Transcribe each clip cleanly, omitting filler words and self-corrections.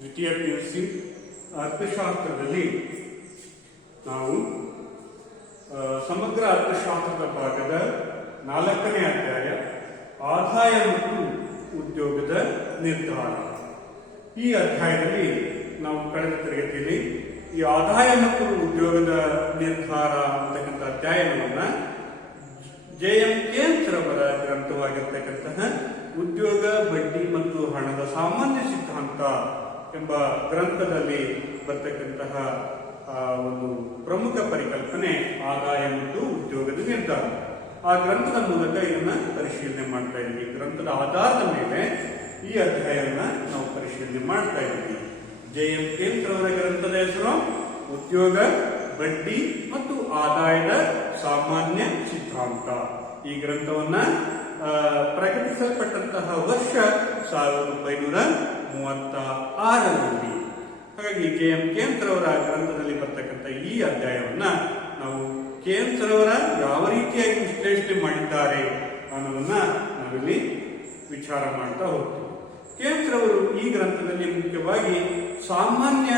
ದ್ವಿತೀಯ PUC ಅರ್ಥಶಾಸ್ತ್ರದಲ್ಲಿ ನಾವು ಸಮಗ್ರ ಅರ್ಥಶಾಸ್ತ್ರದ ಭಾಗದ 4ನೇ ಅಧ್ಯಾಯ ಆದಾಯ ಮತ್ತು ಉದ್ಯೋಗದ ನಿರ್ಧಾರ. ಈ ಅಧ್ಯಾಯದಲ್ಲಿ ನಾವು ಕಳೆದ ತರಗತಿಯಲ್ಲಿ ಈ ಆದಾಯ ಮತ್ತು ಉದ್ಯೋಗದ ನಿರ್ಧಾರ ಅಂತಕ್ಕಂಥ ಅಧ್ಯಾಯವನ್ನು JM ಕೇನ್ಸ್ ರವರ ಗ್ರಂಥವಾಗಿರ್ತಕ್ಕಂತಹ ಉದ್ಯೋಗ ಬಡ್ಡಿ ಮತ್ತು ಹಣದ ಸಾಮಾನ್ಯ ಸಿದ್ಧಾಂತ ಎಂಬ ಗ್ರಂಥದಲ್ಲಿ ಬರ್ತಕ್ಕಂತಹ ಒಂದು ಪ್ರಮುಖ ಪರಿಕಲ್ಪನೆ ಆದಾಯ ಮತ್ತು ಉದ್ಯೋಗದ ನಿರ್ಧಾರ. ಆ ಗ್ರಂಥದ ಮೂಲಕ ಇದನ್ನ ಪರಿಶೀಲನೆ ಮಾಡ್ತಾ ಇದ್ವಿ. ಗ್ರಂಥದ ಆಧಾರದ ಮೇಲೆ ಈ ಅಧ್ಯಾಯವನ್ನ ನಾವು ಪರಿಶೀಲನೆ ಮಾಡ್ತಾ ಇದ್ವಿ. JM ಕೇನ್ಸ್ ರವರ ಗ್ರಂಥದ ಹೆಸರು ಉದ್ಯೋಗ ಬಡ್ಡಿ ಮತ್ತು ಆದಾಯದ ಸಾಮಾನ್ಯ ಸಿದ್ಧಾಂತ. ಈ ಗ್ರಂಥವನ್ನ ಪ್ರಕಟಿಸಲ್ಪಟ್ಟಂತಹ ವರ್ಷ 1936ರಲ್ಲಿ. ಹಾಗಾಗಿ JM ಕೇನ್ಸ್ ರವರ ಗ್ರಂಥದಲ್ಲಿ ಬರ್ತಕ್ಕಂಥ ಈ ಅಧ್ಯಾಯವನ್ನ ನಾವು ಕೇನ್ಸ್ ರವರ ಯಾವ ರೀತಿಯಾಗಿ ವಿಶ್ಲೇಷಣೆ ಮಾಡಿದ್ದಾರೆ ಅನ್ನೋದನ್ನ ನಾವಿಲ್ಲಿ ವಿಚಾರ ಮಾಡ್ತಾ ಹೋಗ್ತೀವಿ. ಕೇನ್ಸ್ ರವರು ಈ ಗ್ರಂಥದಲ್ಲಿ ಮುಖ್ಯವಾಗಿ ಸಾಮಾನ್ಯ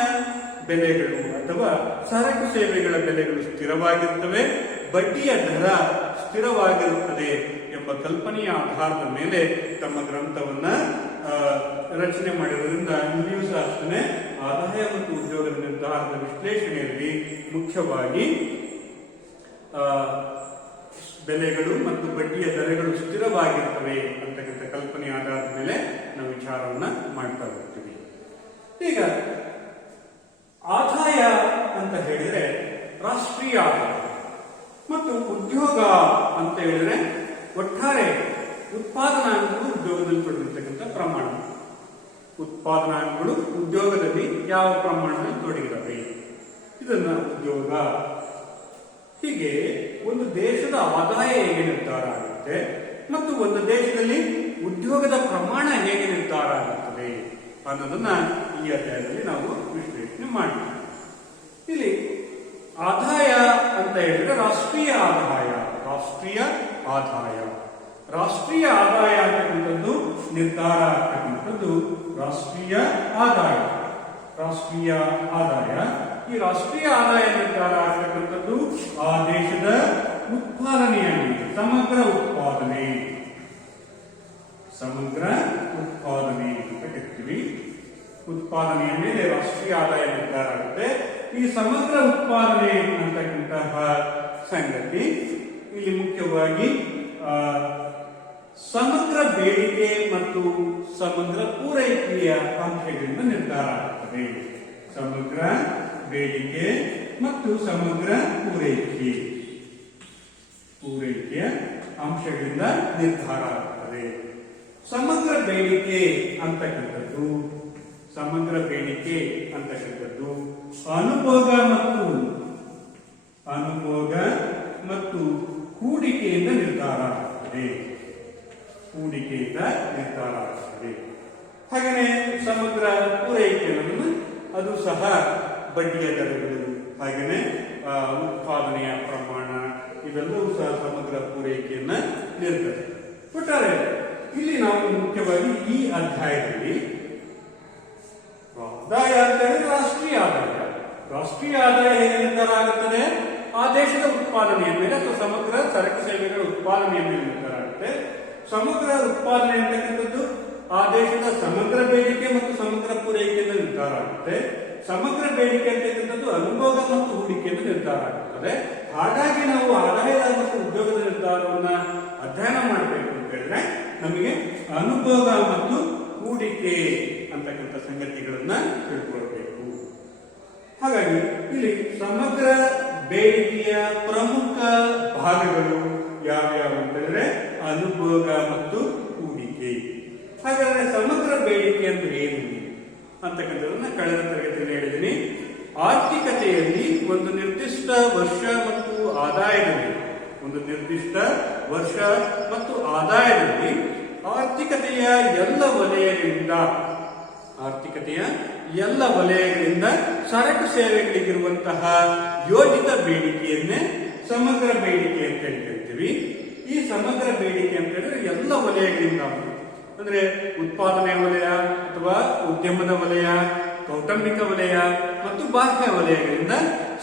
ಬೆಲೆಗಳು ಅಥವಾ ಸರಕು ಸೇವೆಗಳ ಬೆಲೆಗಳು ಸ್ಥಿರವಾಗಿರುತ್ತವೆ, ಬಡ್ಡಿಯ ದರ ಸ್ಥಿರವಾಗಿರುತ್ತದೆ ಎಂಬ ಕಲ್ಪನೆಯ ಆಧಾರದ ಮೇಲೆ ತಮ್ಮ ಗ್ರಂಥವನ್ನ ರಚನೆ ಮಾಡಿರೋದ್ರಿಂದ ಇಲ್ಲಿಯೂ ಸಹ ಆದಾಯ ಮತ್ತು ಉದ್ಯೋಗದ ನಿರ್ಧಾರದ ವಿಶ್ಲೇಷಣೆಯಲ್ಲಿ ಮುಖ್ಯವಾಗಿ ಬೆಲೆಗಳು ಮತ್ತು ಬಡ್ಡಿಯ ದರಗಳು ಸ್ಥಿರವಾಗಿರ್ತವೆ ಅಂತಕ್ಕಂಥ ಕಲ್ಪನೆಯ ಆಧಾರದ ಮೇಲೆ ನಾವು ವಿಚಾರವನ್ನ ಮಾಡ್ತಾ ಹೋಗ್ತೀವಿ. ಈಗ ಆದಾಯ ಅಂತ ಹೇಳಿದ್ರೆ ರಾಷ್ಟ್ರೀಯ ಆದಾಯ ಮತ್ತು ಉದ್ಯೋಗ ಅಂತ ಹೇಳಿದ್ರೆ ಒಟ್ಟಾರೆ ಉತ್ಪಾದನಾಂಗಗಳು ಉದ್ಯೋಗದಲ್ಲಿ ತೊಡಗಿರ್ತಕ್ಕಂಥ ಪ್ರಮಾಣ. ಉತ್ಪಾದನಾಂಗಗಳು ಉದ್ಯೋಗದಲ್ಲಿ ಯಾವ ಪ್ರಮಾಣದಲ್ಲಿ ತೊಡಗಿರವೆ ಇದನ್ನ ಉದ್ಯೋಗ. ಹೀಗೆ ಒಂದು ದೇಶದ ಆದಾಯ ಹೇಗೆ ನಿರ್ಧಾರ ಆಗುತ್ತೆ ಮತ್ತು ಒಂದು ದೇಶದಲ್ಲಿ ಉದ್ಯೋಗದ ಪ್ರಮಾಣ ಹೇಗೆ ನಿರ್ಧಾರ ಆಗುತ್ತದೆ ಅನ್ನೋದನ್ನ ಈ ಅಧ್ಯಾಯದಲ್ಲಿ ನಾವು ವಿಶ್ಲೇಷಣೆ ಮಾಡ್ತೀವಿ. ಇಲ್ಲಿ ಆದಾಯ ಅಂತ ಹೇಳಿದ್ರೆ ರಾಷ್ಟ್ರೀಯ ಆದಾಯ. ರಾಷ್ಟ್ರೀಯ ಆದಾಯ ಅಂತಕ್ಕಂಥದ್ದು ನಿರ್ಧಾರ ಆಗ್ತಕ್ಕಂಥದ್ದು ರಾಷ್ಟ್ರೀಯ ಆದಾಯ. ಈ ರಾಷ್ಟ್ರೀಯ ಆದಾಯ ನಿರ್ಧಾರ ಆಗ್ತಕ್ಕಂಥದ್ದು ಆ ದೇಶದ ಉತ್ಪಾದನೆಯಲ್ಲಿ ಸಮಗ್ರ ಉತ್ಪಾದನೆ ಅಂತ ಕರಿತೀವಿ. ಉತ್ಪಾದನೆಯ ಮೇಲೆ ರಾಷ್ಟ್ರೀಯ ಆದಾಯ ನಿರ್ಧಾರ ಆಗುತ್ತೆ. ಈ ಸಮಗ್ರ ಉತ್ಪಾದನೆ ಅಂತಕ್ಕಂತಹ ಸಂಗತಿ ಇಲ್ಲಿ ಮುಖ್ಯವಾಗಿ ಸಮಗ್ರ ಬೇಡಿಕೆ ಮತ್ತು ಸಮಗ್ರ ಪೂರೈಕೆಯ ಅಂಶಗಳಿಂದ ನಿರ್ಧಾರ ಆಗುತ್ತದೆ. ಸಮಗ್ರ ಬೇಡಿಕೆ ಮತ್ತು ಸಮಗ್ರ ಪೂರೈಕೆಯ ಅಂಶಗಳಿಂದ ನಿರ್ಧಾರ ಆಗುತ್ತದೆ. ಸಮಗ್ರ ಬೇಡಿಕೆ ಅಂತಕ್ಕಂಥದ್ದು ಅನುಭೋಗ ಮತ್ತು ಹೂಡಿಕೆಯಿಂದ ನಿರ್ಧಾರ ಆಗುತ್ತದೆ. ಹಾಗೆಯೇ ಸಮಗ್ರ ಪೂರೈಕೆ ಅನ್ನೋದನ್ನು ಅದು ಸಹ ಬಡ್ಡಿಯ ದರಗಳು, ಹಾಗೆಯೇ ಉತ್ಪಾದನೆಯ ಪ್ರಮಾಣ, ಇವೆಲ್ಲವೂ ಸಹ ಸಮಗ್ರ ಪೂರೈಕೆಯನ್ನ ನೀಡುತ್ತದೆ. ಒಟ್ಟಾರೆ ಇಲ್ಲಿ ನಾವು ಮುಖ್ಯವಾಗಿ ಈ ಅಧ್ಯಾಯದಲ್ಲಿ ಆದಾಯ ಅಂತ ಹೇಳಿದ್ರೆ ರಾಷ್ಟ್ರೀಯ ಆದಾಯ ಹೇಗೆ ನಿರ್ಧಾರ ಆಗುತ್ತದೆ? ಆ ದೇಶದ ಉತ್ಪಾದನೆಯ ಮೇಲೆ ಅಥವಾ ಸಮಗ್ರ ಸರಕು ಸೇವೆಗಳ ಉತ್ಪಾದನೆಯ ಮೇಲೆ ನಿರ್ಧಾರ ಆಗುತ್ತೆ. ಸಮಗ್ರ ಉತ್ಪಾದನೆ ಅಂತಕ್ಕಂಥದ್ದು ಆ ದೇಶದ ಸಮಗ್ರ ಬೇಡಿಕೆ ಮತ್ತು ಸಮಗ್ರ ಪೂರೈಕೆಯಿಂದ ನಿರ್ಧಾರ ಆಗುತ್ತೆ. ಸಮಗ್ರ ಬೇಡಿಕೆ ಅಂತಕ್ಕಂಥದ್ದು ಅನುಭೋಗ ಮತ್ತು ಹೂಡಿಕೆಯಿಂದ ನಿರ್ಧಾರ ಆಗುತ್ತದೆ. ಹಾಗಾಗಿ ನಾವು ಆದಾಯದ ಮತ್ತು ಉದ್ಯೋಗದ ನಿರ್ಧಾರವನ್ನ ಅಧ್ಯಯನ ಮಾಡಬೇಕು ಅಂತ ಹೇಳಿದ್ರೆ ನಮಗೆ ಅನುಭೋಗ ಮತ್ತು ಹೂಡಿಕೆ ಅಂತಕ್ಕಂಥ ಸಂಗತಿಗಳನ್ನ ತಿಳ್ಕೊಳ್ಬೇಕು. ಹಾಗಾಗಿ ಇಲ್ಲಿ ಸಮಗ್ರ ಬೇಡಿಕೆಯ ಪ್ರಮುಖ ಭಾಗಗಳು ಯಾವ್ಯಾವ ಅಂತ ಹೇಳಿದ್ರೆ ಅನುಭೋಗ ಮತ್ತು ಹೂಡಿಕೆ. ಹಾಗಾದ್ರೆ ಸಮಗ್ರ ಬೇಡಿಕೆ ಅಂದ್ರೆ ಏನು ಅಂತಕ್ಕಂಥದನ್ನ ಕಳೆದ ತರಗತಿಯಲ್ಲಿ ಹೇಳಿದ್ದೀನಿ. ಆರ್ಥಿಕತೆಯಲ್ಲಿ ಒಂದು ನಿರ್ದಿಷ್ಟ ವರ್ಷ ಮತ್ತು ಆದಾಯದಲ್ಲಿ ಆರ್ಥಿಕತೆಯ ಎಲ್ಲ ವಲಯಗಳಿಂದ ಸರಕು ಸೇವೆಗಳಿಗಿರುವಂತಹ ಯೋಜಿತ ಬೇಡಿಕೆಯನ್ನೇ ಸಮಗ್ರ ಬೇಡಿಕೆ ಅಂತ ಹೇಳ್ತೀವಿ. ಈ ಸಮಗ್ರ ಬೇಡಿಕೆ ಅಂತ ಹೇಳಿದ್ರೆ ಎಲ್ಲ ವಲಯಗಳಿಂದ, ಅಂದ್ರೆ ಉತ್ಪಾದನೆ ವಲಯ ಅಥವಾ ಉದ್ಯಮದ ವಲಯ ಕೌಟುಂಬಿಕ ವಲಯ ಮತ್ತು ಬಾಹ್ಯ ವಲಯಗಳಿಂದ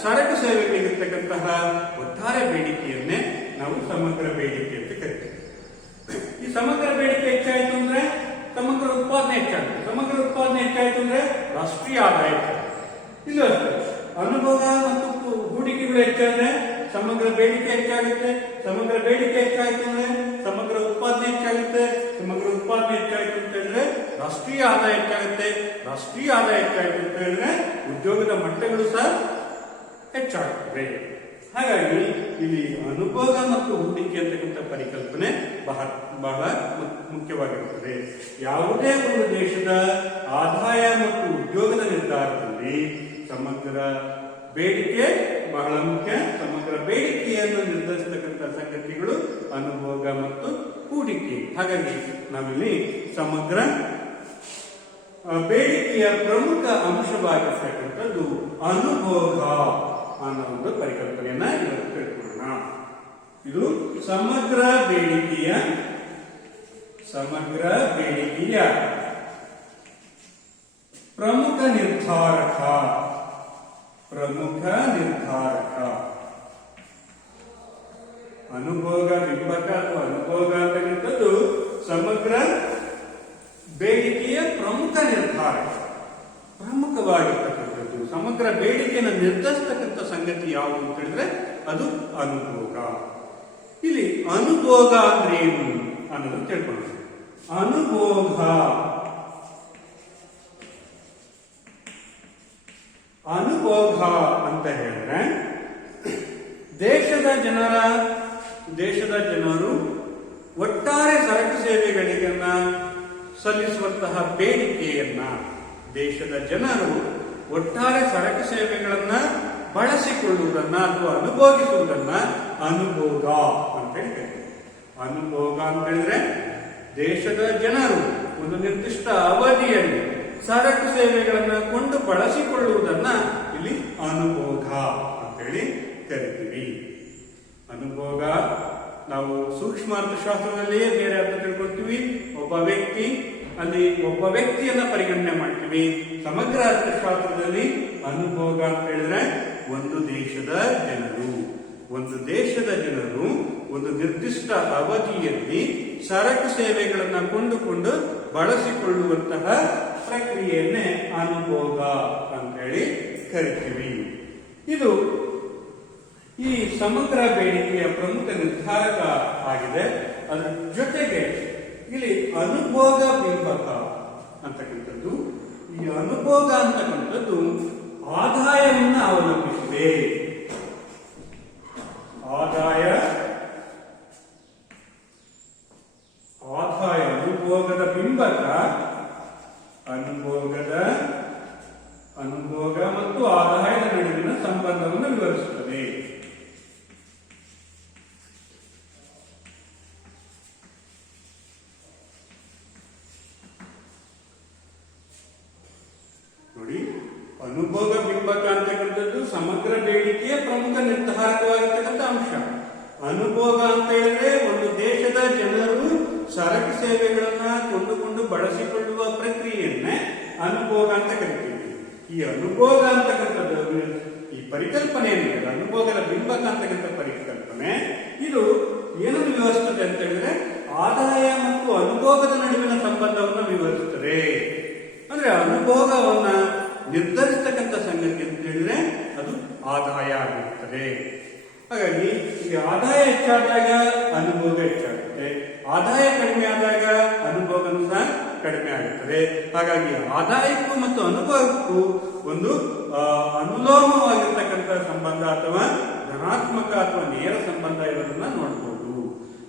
ಸರಕು ಸೇವೆಗಳಿಗಿರ್ತಕ್ಕಂತಹ ಒಟ್ಟಾರೆ ಬೇಡಿಕೆಯನ್ನೇ ನಾವು ಸಮಗ್ರ ಬೇಡಿಕೆ ಅಂತ ಕರಿತೀವಿ. ಈ ಸಮಗ್ರ ಬೇಡಿಕೆ ಹೆಚ್ಚಾಯಿತು ಅಂದ್ರೆ ಸಮಗ್ರ ಉತ್ಪಾದನೆ ಹೆಚ್ಚಾಗುತ್ತೆ. ಸಮಗ್ರ ಉತ್ಪಾದನೆ ಹೆಚ್ಚಾಯಿತು ಅಂದ್ರೆ ರಾಷ್ಟ್ರೀಯ ಆದಾಯ ಹೆಚ್ಚಾಗುತ್ತೆ. ಇದು ಅಷ್ಟೇ, ಅನುಭವ ಮತ್ತು ಹೂಡಿಕೆಗಳು ಹೆಚ್ಚಾದ್ರೆ ಸಮಗ್ರ ಬೇಡಿಕೆ ಹೆಚ್ಚಾಗುತ್ತೆ. ಸಮಗ್ರ ಬೇಡಿಕೆ ಹೆಚ್ಚಾಯಿತು ಅಂದ್ರೆ ಸಮಗ್ರ ಉತ್ಪಾದನೆ ಹೆಚ್ಚಾಗುತ್ತೆ. ಸಮಗ್ರ ಉತ್ಪಾದನೆ ಹೆಚ್ಚಾಯಿತು ಅಂತ ಹೇಳಿದ್ರೆ ರಾಷ್ಟ್ರೀಯ ಆದಾಯ ಹೆಚ್ಚಾಗುತ್ತೆ. ರಾಷ್ಟ್ರೀಯ ಆದಾಯ ಹೆಚ್ಚಾಯಿತು ಅಂತ ಹೇಳಿದ್ರೆ ಉದ್ಯೋಗದ ಮಟ್ಟಗಳು ಸಹ ಹೆಚ್ಚಾಗುತ್ತವೆ. ಹಾಗಾಗಿ ಇಲ್ಲಿ ಅನುಭೋಗ ಮತ್ತು ಹೂಡಿಕೆ ಅಂತಕ್ಕಂಥ ಪರಿಕಲ್ಪನೆ ಬಹಳ ಮುಖ್ಯವಾಗಿರುತ್ತದೆ. ಯಾವುದೇ ಒಂದು ದೇಶದ ಆದಾಯ ಮತ್ತು ಉದ್ಯೋಗದ ನಿರ್ಧಾರದಲ್ಲಿ ಸಮಗ್ರ ಬೇಡಿಕೆ ಬಹಳ ಮುಖ್ಯ. ಸಮಗ್ರ ಬೇಡಿಕೆಯನ್ನು ನಿರ್ಧರಿಸತಕ್ಕಂಥ ಸಂಗತಿಗಳು ಅನುಭೋಗ ಮತ್ತು ಹೂಡಿಕೆ. ಹಾಗಾಗಿ ನಾವಿಲ್ಲಿ ಸಮಗ್ರ ಬೇಡಿಕೆಯ ಪ್ರಮುಖ ಅಂಶವಾಗಿರ್ತಕ್ಕಂಥದ್ದು ಅನುಭೋಗ ಅನ್ನೋ ಒಂದು ಪರಿಕಲ್ಪನೆಯನ್ನ ಇವತ್ತು ತಿಳ್ಕೊಳ್ಳೋಣ. ಇದು ಸಮಗ್ರ ಬೇಡಿಕೆಯ ಪ್ರಮುಖ ನಿರ್ಧಾರಕ. ಅನುಭೋಗ ಬಿಂಬಕ ಅಥವಾ ಅನುಭೋಗ ಅಂತಕ್ಕಂಥದ್ದು ಸಮಗ್ರ ಬೇಡಿಕೆಯ ಪ್ರಮುಖ ನಿರ್ಧಾರಕ. ಪ್ರಮುಖವಾಗಿರ್ತಕ್ಕಂಥದ್ದು ಸಮಗ್ರ ಬೇಡಿಕೆಯನ್ನು ನಿರ್ಧರಿಸತಕ್ಕಂಥ ಸಂಗತಿ ಯಾವುದು ಅಂತ ಹೇಳಿದ್ರೆ ಅದು ಅನುಭೋಗ. ಇಲ್ಲಿ ಅನುಭೋಗ ಅಂದ್ರೆ ಏನು ಅನ್ನೋದು ತಿಳ್ಕೊಳ್ಳೋಣ. ಅನುಭೋಗ ಅಂತ ಹೇಳಿದ್ರೆ ದೇಶದ ಜನರು ಒಟ್ಟಾರೆ ಸರಕು ಸೇವೆಗಳಿಗನ್ನ ಸಲ್ಲಿಸುವಂತಹ ಬೇಡಿಕೆಯನ್ನ, ದೇಶದ ಜನರು ಒಟ್ಟಾರೆ ಸರಕು ಸೇವೆಗಳನ್ನ ಬಳಸಿಕೊಳ್ಳುವುದನ್ನ ಅಥವಾ ಅನುಭೋಗಿಸುವುದನ್ನ ಅನುಭೋಗ ಅಂತ ಹೇಳ್ತೇವೆ. ಅನುಭೋಗ ಅಂತ ಹೇಳಿದ್ರೆ ದೇಶದ ಜನರು ಒಂದು ನಿರ್ದಿಷ್ಟ ಅವಧಿಯಲ್ಲಿ ಸರಕು ಸೇವೆಗಳನ್ನ ಕೊಂಡು ಬಳಸಿಕೊಳ್ಳುವುದನ್ನ ಇಲ್ಲಿ ಅನುಭೋಗ ಅಂತ ಹೇಳಿ ಕರಿತೀವಿ. ಅನುಭೋಗ ನಾವು ಸೂಕ್ಷ್ಮ ಅರ್ಥಶಾಸ್ತ್ರದಲ್ಲಿಯೇ ಬೇರೆ ಅರ್ಥ ತಿಳ್ಕೊಳ್ತೀವಿ. ಒಬ್ಬ ವ್ಯಕ್ತಿಯನ್ನ ಪರಿಗಣನೆ ಮಾಡ್ತೀವಿ. ಸಮಗ್ರ ಅರ್ಥಶಾಸ್ತ್ರದಲ್ಲಿ ಅನುಭೋಗ ಅಂತ ಹೇಳಿದ್ರೆ ಒಂದು ದೇಶದ ಜನರು ಒಂದು ನಿರ್ದಿಷ್ಟ ಅವಧಿಯಲ್ಲಿ ಸರಕು ಸೇವೆಗಳನ್ನ ಕೊಂಡುಕೊಂಡು ಬಳಸಿಕೊಳ್ಳುವಂತಹ ಪ್ರಕ್ರಿಯೆಯನ್ನೇ ಅನುಭೋಗ ಅಂತ ಹೇಳಿ ಕರಿತೀವಿ. ಇದು ಈ ಸಮಗ್ರ ಬೇಡಿಕೆಯ ಪ್ರಮುಖ ನಿರ್ಧಾರಕ ಆಗಿದೆ. ಅದರ ಜೊತೆಗೆ ಇಲ್ಲಿ ಅನುಭೋಗ ಬಿಂಬಕ ಅಂತಕ್ಕಂಥದ್ದು, ಈ ಅನುಭೋಗ ಅಂತಕ್ಕಂಥದ್ದು ಆದಾಯವನ್ನು ಅವಲಂಬಿಸಿದೆ. ಅನುಭೋಗದ ಬಿಂಬಕ ಅನುಭೋಗ ಮತ್ತು ಆದಾಯದ ನಡುವಿನ ಸಂಬಂಧವನ್ನು ವಿವರಿಸುತ್ತದೆ. ನೋಡಿ, ಅನುಭೋಗ ಬಿಂಬಕ ಅಂತಕ್ಕಂಥದ್ದು ಸಮಗ್ರ ಬೇಡಿಕೆಯ ಪ್ರಮುಖ ನಿರ್ಧಾರಕವಾಗಿರ್ತಕ್ಕಂಥ ಅಂಶ. ಅನುಭೋಗ ಅಂತ ಹೇಳಿದ್ರೆ ಒಂದು ದೇಶದ ಜನರು ಸರಕು ಸೇವೆಗಳನ್ನ ಕೊಂಡುಕೊಂಡು ಬಳಸಿಕೊಳ್ಳುವ ಪ್ರಕ್ರಿಯೆಯನ್ನೇ ಅನುಭೋಗ ಅಂತ ಕರಿತೀವಿ. ಈ ಅನುಭೋಗ ಅಂತಕ್ಕಂಥದ್ದು ಈ ಪರಿಕಲ್ಪನೆ ಏನಿದೆ, ಅನುಭೋಗದ ಬಿಂಬಕ ಅಂತಕ್ಕಂಥ ಪರಿಕಲ್ಪನೆ, ಇದು ಏನನ್ನು ವಿವರಿಸುತ್ತದೆ ಅಂತ ಹೇಳಿದ್ರೆ ಆದಾಯ ಮತ್ತು ಅನುಭೋಗದ ನಡುವಿನ ಸಂಬಂಧವನ್ನು ವಿವರಿಸುತ್ತದೆ. ಅಂದ್ರೆ ಅನುಭೋಗವನ್ನ ನಿರ್ಧರಿಸತಕ್ಕಂಥ ಸಂಗತಿ ಅಂತ ಹೇಳಿದ್ರೆ ಅದು ಆದಾಯ ಆಗಿರುತ್ತದೆ. ಹಾಗಾಗಿ ಈ ಆದಾಯ ಹೆಚ್ಚಾದಾಗ ಅನುಭೋಗ ಹೆಚ್ಚಾಗುತ್ತೆ, ಆದಾಯ ಕಡಿಮೆ ಆದಾಗ ಅನುಭೋಗನೂ ಸಹ ಕಡಿಮೆ ಆಗುತ್ತದೆ. ಹಾಗಾಗಿ ಆದಾಯಕ್ಕೂ ಮತ್ತು ಅನುಭವಕ್ಕೂ ಒಂದು ಅನುಲೋಮವಾಗಿರ್ತಕ್ಕಂಥ ಸಂಬಂಧ ಅಥವಾ ಧನಾತ್ಮಕ ಅಥವಾ ನೇರ ಸಂಬಂಧ ಇರೋದನ್ನ ನೋಡಬಹುದು.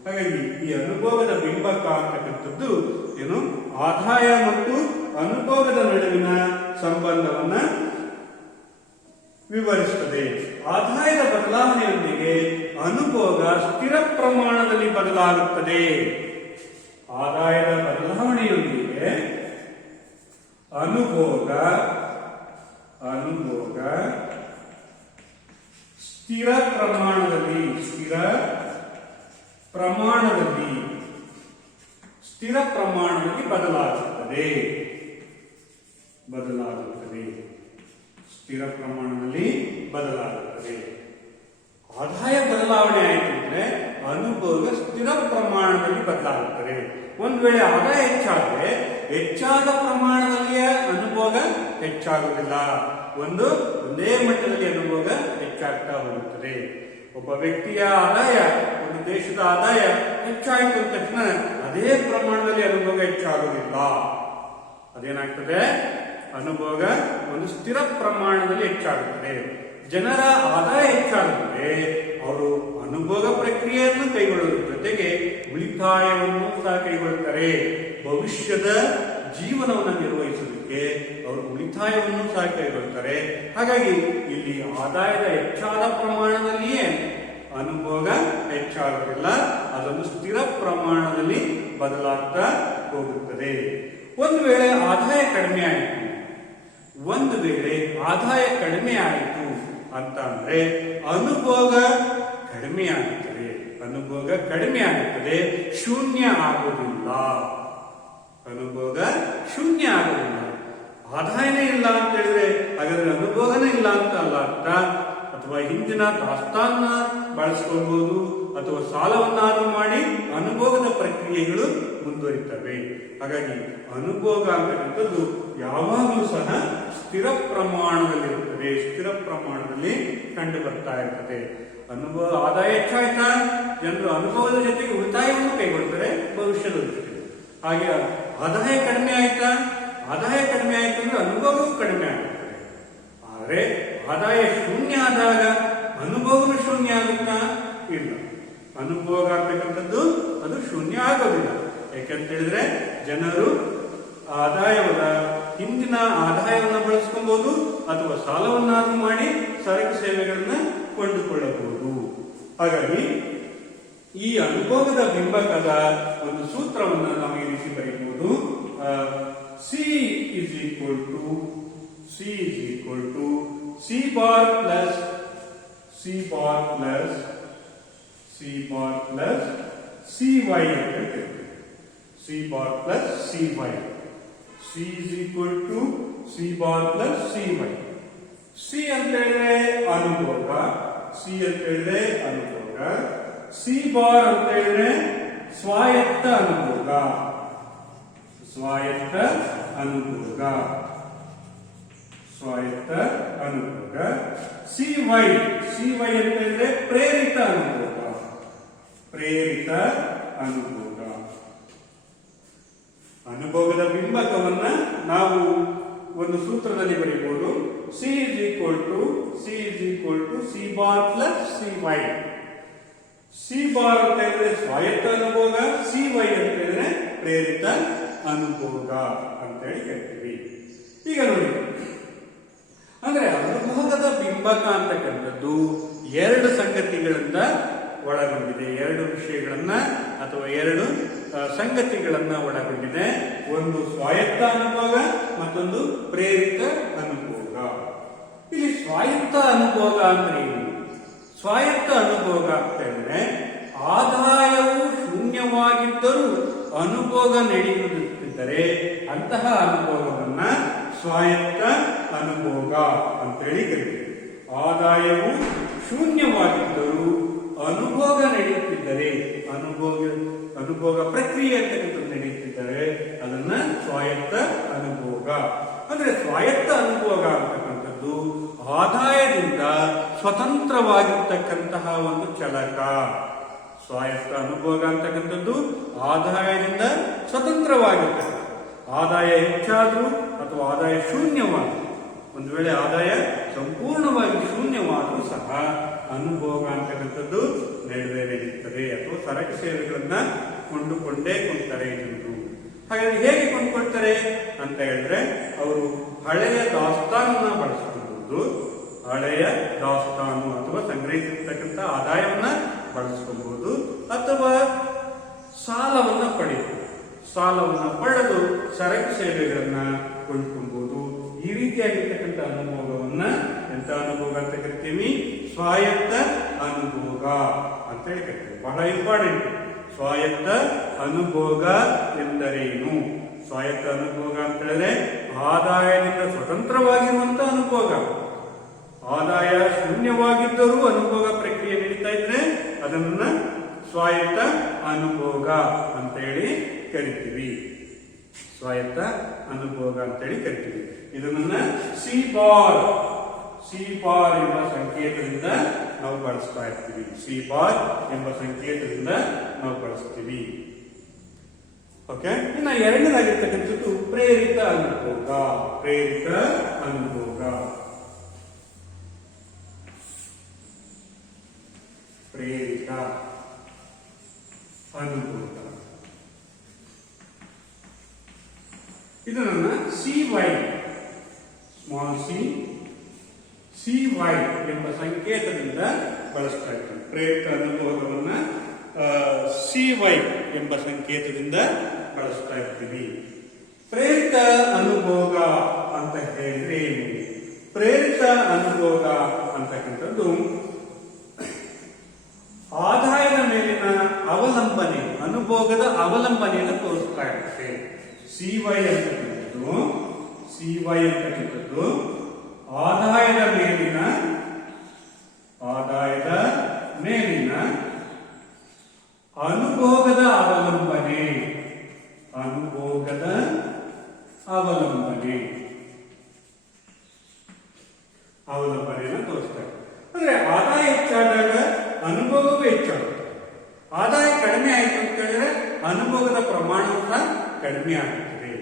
ಹಾಗಾಗಿ ಈ ಅನುಭೋಗದ ಬಿಂಬಕ ಅಂತಕ್ಕಂಥದ್ದು ಏನು, ಆದಾಯ ಮತ್ತು ಅನುಭೋಗದ ನಡುವಿನ ಸಂಬಂಧವನ್ನ ವಿವರಿಸುತ್ತದೆ. ಆದಾಯದ ಬದಲಾವಣೆಯೊಂದಿಗೆ ಅನುಭೋಗ ಸ್ಥಿರ ಪ್ರಮಾಣದಲ್ಲಿ ಬದಲಾಗುತ್ತದೆ. ಆದಾಯದ ಬದಲಾವಣೆಯೊಂದಿಗೆ ಅನುಭೋಗ ಸ್ಥಿರ ಪ್ರಮಾಣದಲ್ಲಿ ಬದಲಾಗುತ್ತದೆ. ಬದಲಾಗುತ್ತದೆ. ಸ್ಥಿರ ಪ್ರಮಾಣದಲ್ಲಿ ಬದಲಾಗುತ್ತದೆ. ಆದಾಯ ಬದಲಾವಣೆ ಆಯಿತು ಅಂದ್ರೆ ಅನುಭೋಗ ಸ್ಥಿರ ಪ್ರಮಾಣದಲ್ಲಿ ಬದಲಾಗುತ್ತದೆ. ಒಂದು ವೇಳೆ ಆದಾಯ ಹೆಚ್ಚಾದ್ರೆ ಹೆಚ್ಚಾದ ಪ್ರಮಾಣದಲ್ಲಿಯೇ ಅನುಭೋಗ ಹೆಚ್ಚಾಗುವುದಿಲ್ಲ. ಒಂದೇ ಮಟ್ಟದಲ್ಲಿ ಅನುಭೋಗ ಹೆಚ್ಚಾಗ್ತಾ ಹೋಗುತ್ತದೆ. ಒಬ್ಬ ವ್ಯಕ್ತಿಯ ಆದಾಯ, ಒಂದು ದೇಶದ ಆದಾಯ ಹೆಚ್ಚಾಯಿತು ಅಂದ ತಕ್ಷಣ ಅದೇ ಪ್ರಮಾಣದಲ್ಲಿ ಅನುಭೋಗ ಹೆಚ್ಚಾಗುವುದಿಲ್ಲ. ಅದೇನಾಗ್ತದೆ, ಅನುಭೋಗ ಒಂದು ಸ್ಥಿರ ಪ್ರಮಾಣದಲ್ಲಿ ಹೆಚ್ಚಾಗುತ್ತದೆ. ಜನರ ಆದಾಯ ಹೆಚ್ಚಾಗುತ್ತದೆ, ಅವರು ಅನುಭೋಗ ಪ್ರಕ್ರಿಯೆಯನ್ನು ಕೈಗೊಳ್ಳುವುದರ ಜೊತೆಗೆ ಉಳಿತಾಯವನ್ನು ಸಹ ಕೈಗೊಳ್ಳುತ್ತಾರೆ. ಭವಿಷ್ಯದ ಜೀವನವನ್ನು ನಿರ್ವಹಿಸುವುದಕ್ಕೆ ಅವರು ಉಳಿತಾಯವನ್ನು ಸಹ ಕೈಗೊಳ್ಳುತ್ತಾರೆ. ಹಾಗಾಗಿ ಇಲ್ಲಿ ಆದಾಯದ ಹೆಚ್ಚಾದ ಪ್ರಮಾಣದಲ್ಲಿಯೇ ಅನುಭೋಗ ಹೆಚ್ಚಾಗುತ್ತಿಲ್ಲ, ಅದೊಂದು ಸ್ಥಿರ ಪ್ರಮಾಣದಲ್ಲಿ ಬದಲಾಗ್ತಾ ಹೋಗುತ್ತದೆ. ಒಂದು ವೇಳೆ ಆದಾಯ ಕಡಿಮೆ ಆಯಿತು ಅಂತ ಅಂದ್ರೆ ಅನುಭೋಗ ಕಡಿಮೆ ಆಗುತ್ತದೆ, ಶೂನ್ಯ ಆಗುವುದಿಲ್ಲ. ಆದಾಯನೇ ಇಲ್ಲ ಅಂತ ಹೇಳಿದ್ರೆ ಹಾಗಾದ್ರೆ ಅನುಭೋಗನೇ ಇಲ್ಲ ಅಂತ ಅಲ್ಲ ಅರ್ಥ. ಅಥವಾ ಹಿಂದಿನ ದಾಸ್ತಾನ ಬಳಸ್ಕೊಳ್ಬಹುದು, ಅಥವಾ ಸಾಲವನ್ನಾದರೂ ಮಾಡಿ ಅನುಭೋಗದ ಪ್ರಕ್ರಿಯೆಗಳು ಮುಂದುವರಿತವೆ. ಹಾಗಾಗಿ ಅನುಭೋಗ ಅಂತಕ್ಕಂಥದ್ದು ಯಾವಾಗಲೂ ಸಹ ಸ್ಥಿರ ಪ್ರಮಾಣದಲ್ಲಿ ಕಂಡು ಬರ್ತಾ ಇರ್ತದೆ. ಆದಾಯ ಹೆಚ್ಚಾಯ್ತಾ, ಜನರು ಅನುಭವದ ಜೊತೆಗೆ ಉಳಿತಾಯವನ್ನು ಕೈಗೊಳ್ತಾರೆ ಭವಿಷ್ಯದ ದೃಷ್ಟಿಯಲ್ಲಿ. ಹಾಗೆ ಆದಾಯ ಕಡಿಮೆ ಆಯ್ತು ಅಂದ್ರೆ ಅನುಭವವೂ ಕಡಿಮೆ ಆಗುತ್ತದೆ. ಆದರೆ ಆದಾಯ ಶೂನ್ಯ ಆದಾಗ ಅನುಭವನು ಶೂನ್ಯ ಆಗುತ್ತಾ? ಇಲ್ಲ. ಅನುಭೋಗ ಆಗ್ತಕ್ಕಂಥದ್ದು ಅದು ಶೂನ್ಯ ಆಗೋದಿಲ್ಲ. ಯಾಕಂತ ಹೇಳಿದ್ರೆ ಜನರು ಹಿಂದಿನ ಆದಾಯವನ್ನು ಬಳಸ್ಕೊಬಹುದು, ಅಥವಾ ಸಾಲವನ್ನಾದರೂ ಮಾಡಿ ಸರಕು ಸೇವೆಗಳನ್ನ ಕೊಂಡುಕೊಳ್ಳಬಹುದು. ಹಾಗಾಗಿ ಈ ಅನುಭೋಗದ ಬಿಂಬಕದ ಒಂದು ಸೂತ್ರವನ್ನು ನಾವು ಈ ರೀತಿ ಬರೆಯಬಹುದು. C is equal to C bar plus CY ಅಂತ ಹೇಳ್ತೀವಿ. C bar plus CY. C is equal to C bar plus CY. C ಅಂತ ಹೇಳಿದ್ರೆ ಅನುಭೋಗ, C ಬಾರ್ ಅಂತ ಹೇಳಿದ್ರೆ ಸ್ವಾಯತ್ತ ಅನುಭೋಗ. CY ಅಂತ ಹೇಳಿದ್ರೆ ಪ್ರೇರಿತ ಅನುಭೋಗ. ಅನುಭೋಗದ ಬಿಂಬಕವನ್ನ ನಾವು ಒಂದು ಸೂತ್ರದಲ್ಲಿ ಬರೀಬಹುದು. C is equal to C bar plus CY. C bar ಅಂತ ಹೇಳಿದ್ರೆ ಸ್ವಾಯತ್ತ ಅನುಭೋಗ, CY ಅಂತ ಹೇಳಿದ್ರೆ ಪ್ರೇರಿತ ಅನುಭೋಗ ಅಂತ ಹೇಳಿ ಹೇಳ್ತೀವಿ. ಈಗ ನೋಡಿ, ಅಂದ್ರೆ ಅನುಭೋಗದ ಬಿಂಬಕ ಅಂತಕ್ಕಂಥದ್ದು ಎರಡು ಸಂಗತಿಗಳಿಂದ ಒಳಗೊಂಡಿದೆ, ಎರಡು ವಿಷಯಗಳನ್ನ ಅಥವಾ ಎರಡು ಸಂಗತಿಗಳನ್ನ ಒಳಗೊಂಡಿದೆ. ಒಂದು ಸ್ವಾಯತ್ತ ಅನುಭೋಗ, ಮತ್ತೊಂದು ಪ್ರೇರಿತ ಅನುಭೋಗ. ಇಲ್ಲಿ ಸ್ವಾಯತ್ತ ಅನುಭೋಗ ಅಂದ್ರೆ ಏನು? ಸ್ವಾಯತ್ತ ಅನುಭೋಗ ಅಂತ ಹೇಳಿದ್ರೆ ಆದಾಯವು ಶೂನ್ಯವಾಗಿದ್ದರೂ ಅನುಭೋಗ ನಡೆಯುತ್ತಿದ್ದರೆ ಅಂತಹ ಅನುಭೋಗವನ್ನ ಸ್ವಾಯತ್ತ ಅನುಭೋಗ ಅಂತೇಳಿ ಕರೀತೀವಿ. ಆದಾಯವು ಶೂನ್ಯವಾಗಿದ್ದರೂ ಅನುಭೋಗ ನಡೆಯುತ್ತಿದ್ದರೆ, ಅನುಭೋಗ ಪ್ರಕ್ರಿಯೆ ಅಂತಕ್ಕಂಥದ್ದು ನಡೆಯುತ್ತಿದ್ದರೆ ಅದನ್ನ ಸ್ವಾಯತ್ತ ಅನುಭೋಗ. ಅಂದ್ರೆ ಸ್ವಾಯತ್ತ ಅನುಭೋಗ ಅಂತಕ್ಕಂಥದ್ದು ಆದಾಯದಿಂದ ಸ್ವತಂತ್ರವಾಗಿರ್ತಕ್ಕಂತಹ ಒಂದು ಚಲಕ. ಸ್ವಾಯತ್ತ ಅನುಭೋಗ ಅಂತಕ್ಕಂಥದ್ದು ಆದಾಯದಿಂದ ಸ್ವತಂತ್ರವಾಗಿರ್ತಕ್ಕಂಥ, ಆದಾಯ ಹೆಚ್ಚಾದ್ರೂ ಅಥವಾ ಆದಾಯ ಶೂನ್ಯವಾದರೂ, ಒಂದು ವೇಳೆ ಆದಾಯ ಸಂಪೂರ್ಣವಾಗಿ ಶೂನ್ಯವಾದರೂ ಸಹ ಅನುಭೋಗ ಅಂತಕ್ಕಂಥದ್ದು ನಡೆಯುತ್ತದೆ. ಅಥವಾ ಸರಕು ಸೇವೆಗಳನ್ನ ಕೊಂಡುಕೊಂಡೇ ಕೊಂಡ್ತಾರೆ ಜನರು. ಹಾಗಾಗಿ ಹೇಗೆ ಕೊಂಡ್ಕೊಳ್ತಾರೆ ಅಂತ ಹೇಳಿದ್ರೆ ಅವರು ಹಳೆಯ ದಾಸ್ತಾನನ್ನ ಬಳಸ್ಕೊಬಹುದು, ಹಳೆಯ ದಾಸ್ತಾನು ಅಥವಾ ಸಂಗ್ರಹಿಸಿರ್ತಕ್ಕಂಥ ಆದಾಯವನ್ನ ಬಳಸ್ಕೊಬಹುದು, ಅಥವಾ ಸಾಲವನ್ನ ಪಡೆದು ಸರಕು ಸೇವೆಗಳನ್ನ ಕೊಂಡ್ಕೊಬಹುದು. ಈ ರೀತಿಯಾಗಿರ್ತಕ್ಕಂಥ ಅನುಭೋಗವನ್ನ ಎಂತ ಅನುಭೋಗ ಅಂತ ಕರಿತೀವಿ? ಸ್ವಾಯತ್ತ ಅನುಭೋಗ ಅಂತ ಹೇಳಿ ಕರಿತೀವಿ. ಬಹಳ ಇಂಪಾರ್ಟೆಂಟ್. ಸ್ವಾಯತ್ತ ಅನುಭೋಗ ಎಂದರೇನು? ಸ್ವಾಯತ್ತ ಅನುಭೋಗ ಅಂತ ಹೇಳಿದ್ರೆ ಆದಾಯದಿಂದ ಸ್ವತಂತ್ರವಾಗಿರುವಂತಹ ಅನುಭೋಗ. ಆದಾಯ ಶೂನ್ಯವಾಗಿದ್ದರೂ ಅನುಭೋಗ ಪ್ರಕ್ರಿಯೆ ನಡೀತಾ ಇದ್ರೆ ಅದನ್ನ ಸ್ವಾಯತ್ತ ಅನುಭೋಗ ಅಂತ ಹೇಳಿ ಕರಿತೀವಿ. ಸ್ವಾಯತ್ತ ಅನುಭೋಗ ಅಂತ ಹೇಳಿ ಕರಿತೀವಿ. ಇದನ್ನ ಸಿ ಬಾರ್ ಎಂಬ ಸಂಕೇತದಿಂದ ನಾವು ಬಳಸ್ತಾ ಇರ್ತೀವಿ. ಸಿ ಬಾರ್ ಎಂಬ ಸಂಕೇತದಿಂದ ನಾವು ಬಳಸ್ತೀವಿ. ಓಕೆ, ಇನ್ನು ಎರಡನೇದಾಗಿರ್ತಕ್ಕಂಥದ್ದು ಪ್ರೇರಿತ ಅನುಭೋಗ. ಪ್ರೇರಿತ ಅನುಭೋಗ, ಪ್ರೇರಿತ ಅನುಭೋಗ. ಇದನ್ನ CY ಸ್ಮಾಲ್ CY ಎಂಬ ಸಂಕೇತದಿಂದ ಬಳಸ್ತಾ ಇದ್ದೀವಿ. ಪ್ರೇರಿತ ಅನುಭೋಗವನ್ನ CY ಎಂಬ ಸಂಕೇತದಿಂದ ಬಳಸ್ತಾ ಇರ್ತೀವಿ. ಪ್ರೇರಿತ ಅನುಭೋಗ ಅಂತ ಹೇಳಿದ್ರೆ ಏನು? ಪ್ರೇರಿತ ಅನುಭೋಗ ಅಂತಕ್ಕಂಥದ್ದು ಆದಾಯದ ಮೇಲಿನ ಅವಲಂಬನೆ, ಅನುಭೋಗದ ಅವಲಂಬನೆಯನ್ನು ತೋರಿಸ್ತಾ ಇರುತ್ತೆ. CY ಅಂತಕ್ಕಂಥದ್ದು ಆದಾಯದ ಮೇಲಿನ ಅನುಭೋಗದ ಅವಲಂಬನೆ, ಅವಲಂಬನೆಯನ್ನು ತೋರಿಸ್ತಾರೆ. ಅಂದ್ರೆ ಆದಾಯ ಹೆಚ್ಚಾದಾಗ ಅನುಭೋಗವೂ ಹೆಚ್ಚಾಗುತ್ತೆ. ಆದಾಯ ಕಡಿಮೆ ಆಯಿತು ಅಂತ ಹೇಳಿದ್ರೆ ಅನುಭೋಗದ ಪ್ರಮಾಣ ಸಹ ಕಡಿಮೆ ಆಗುತ್ತದೆ.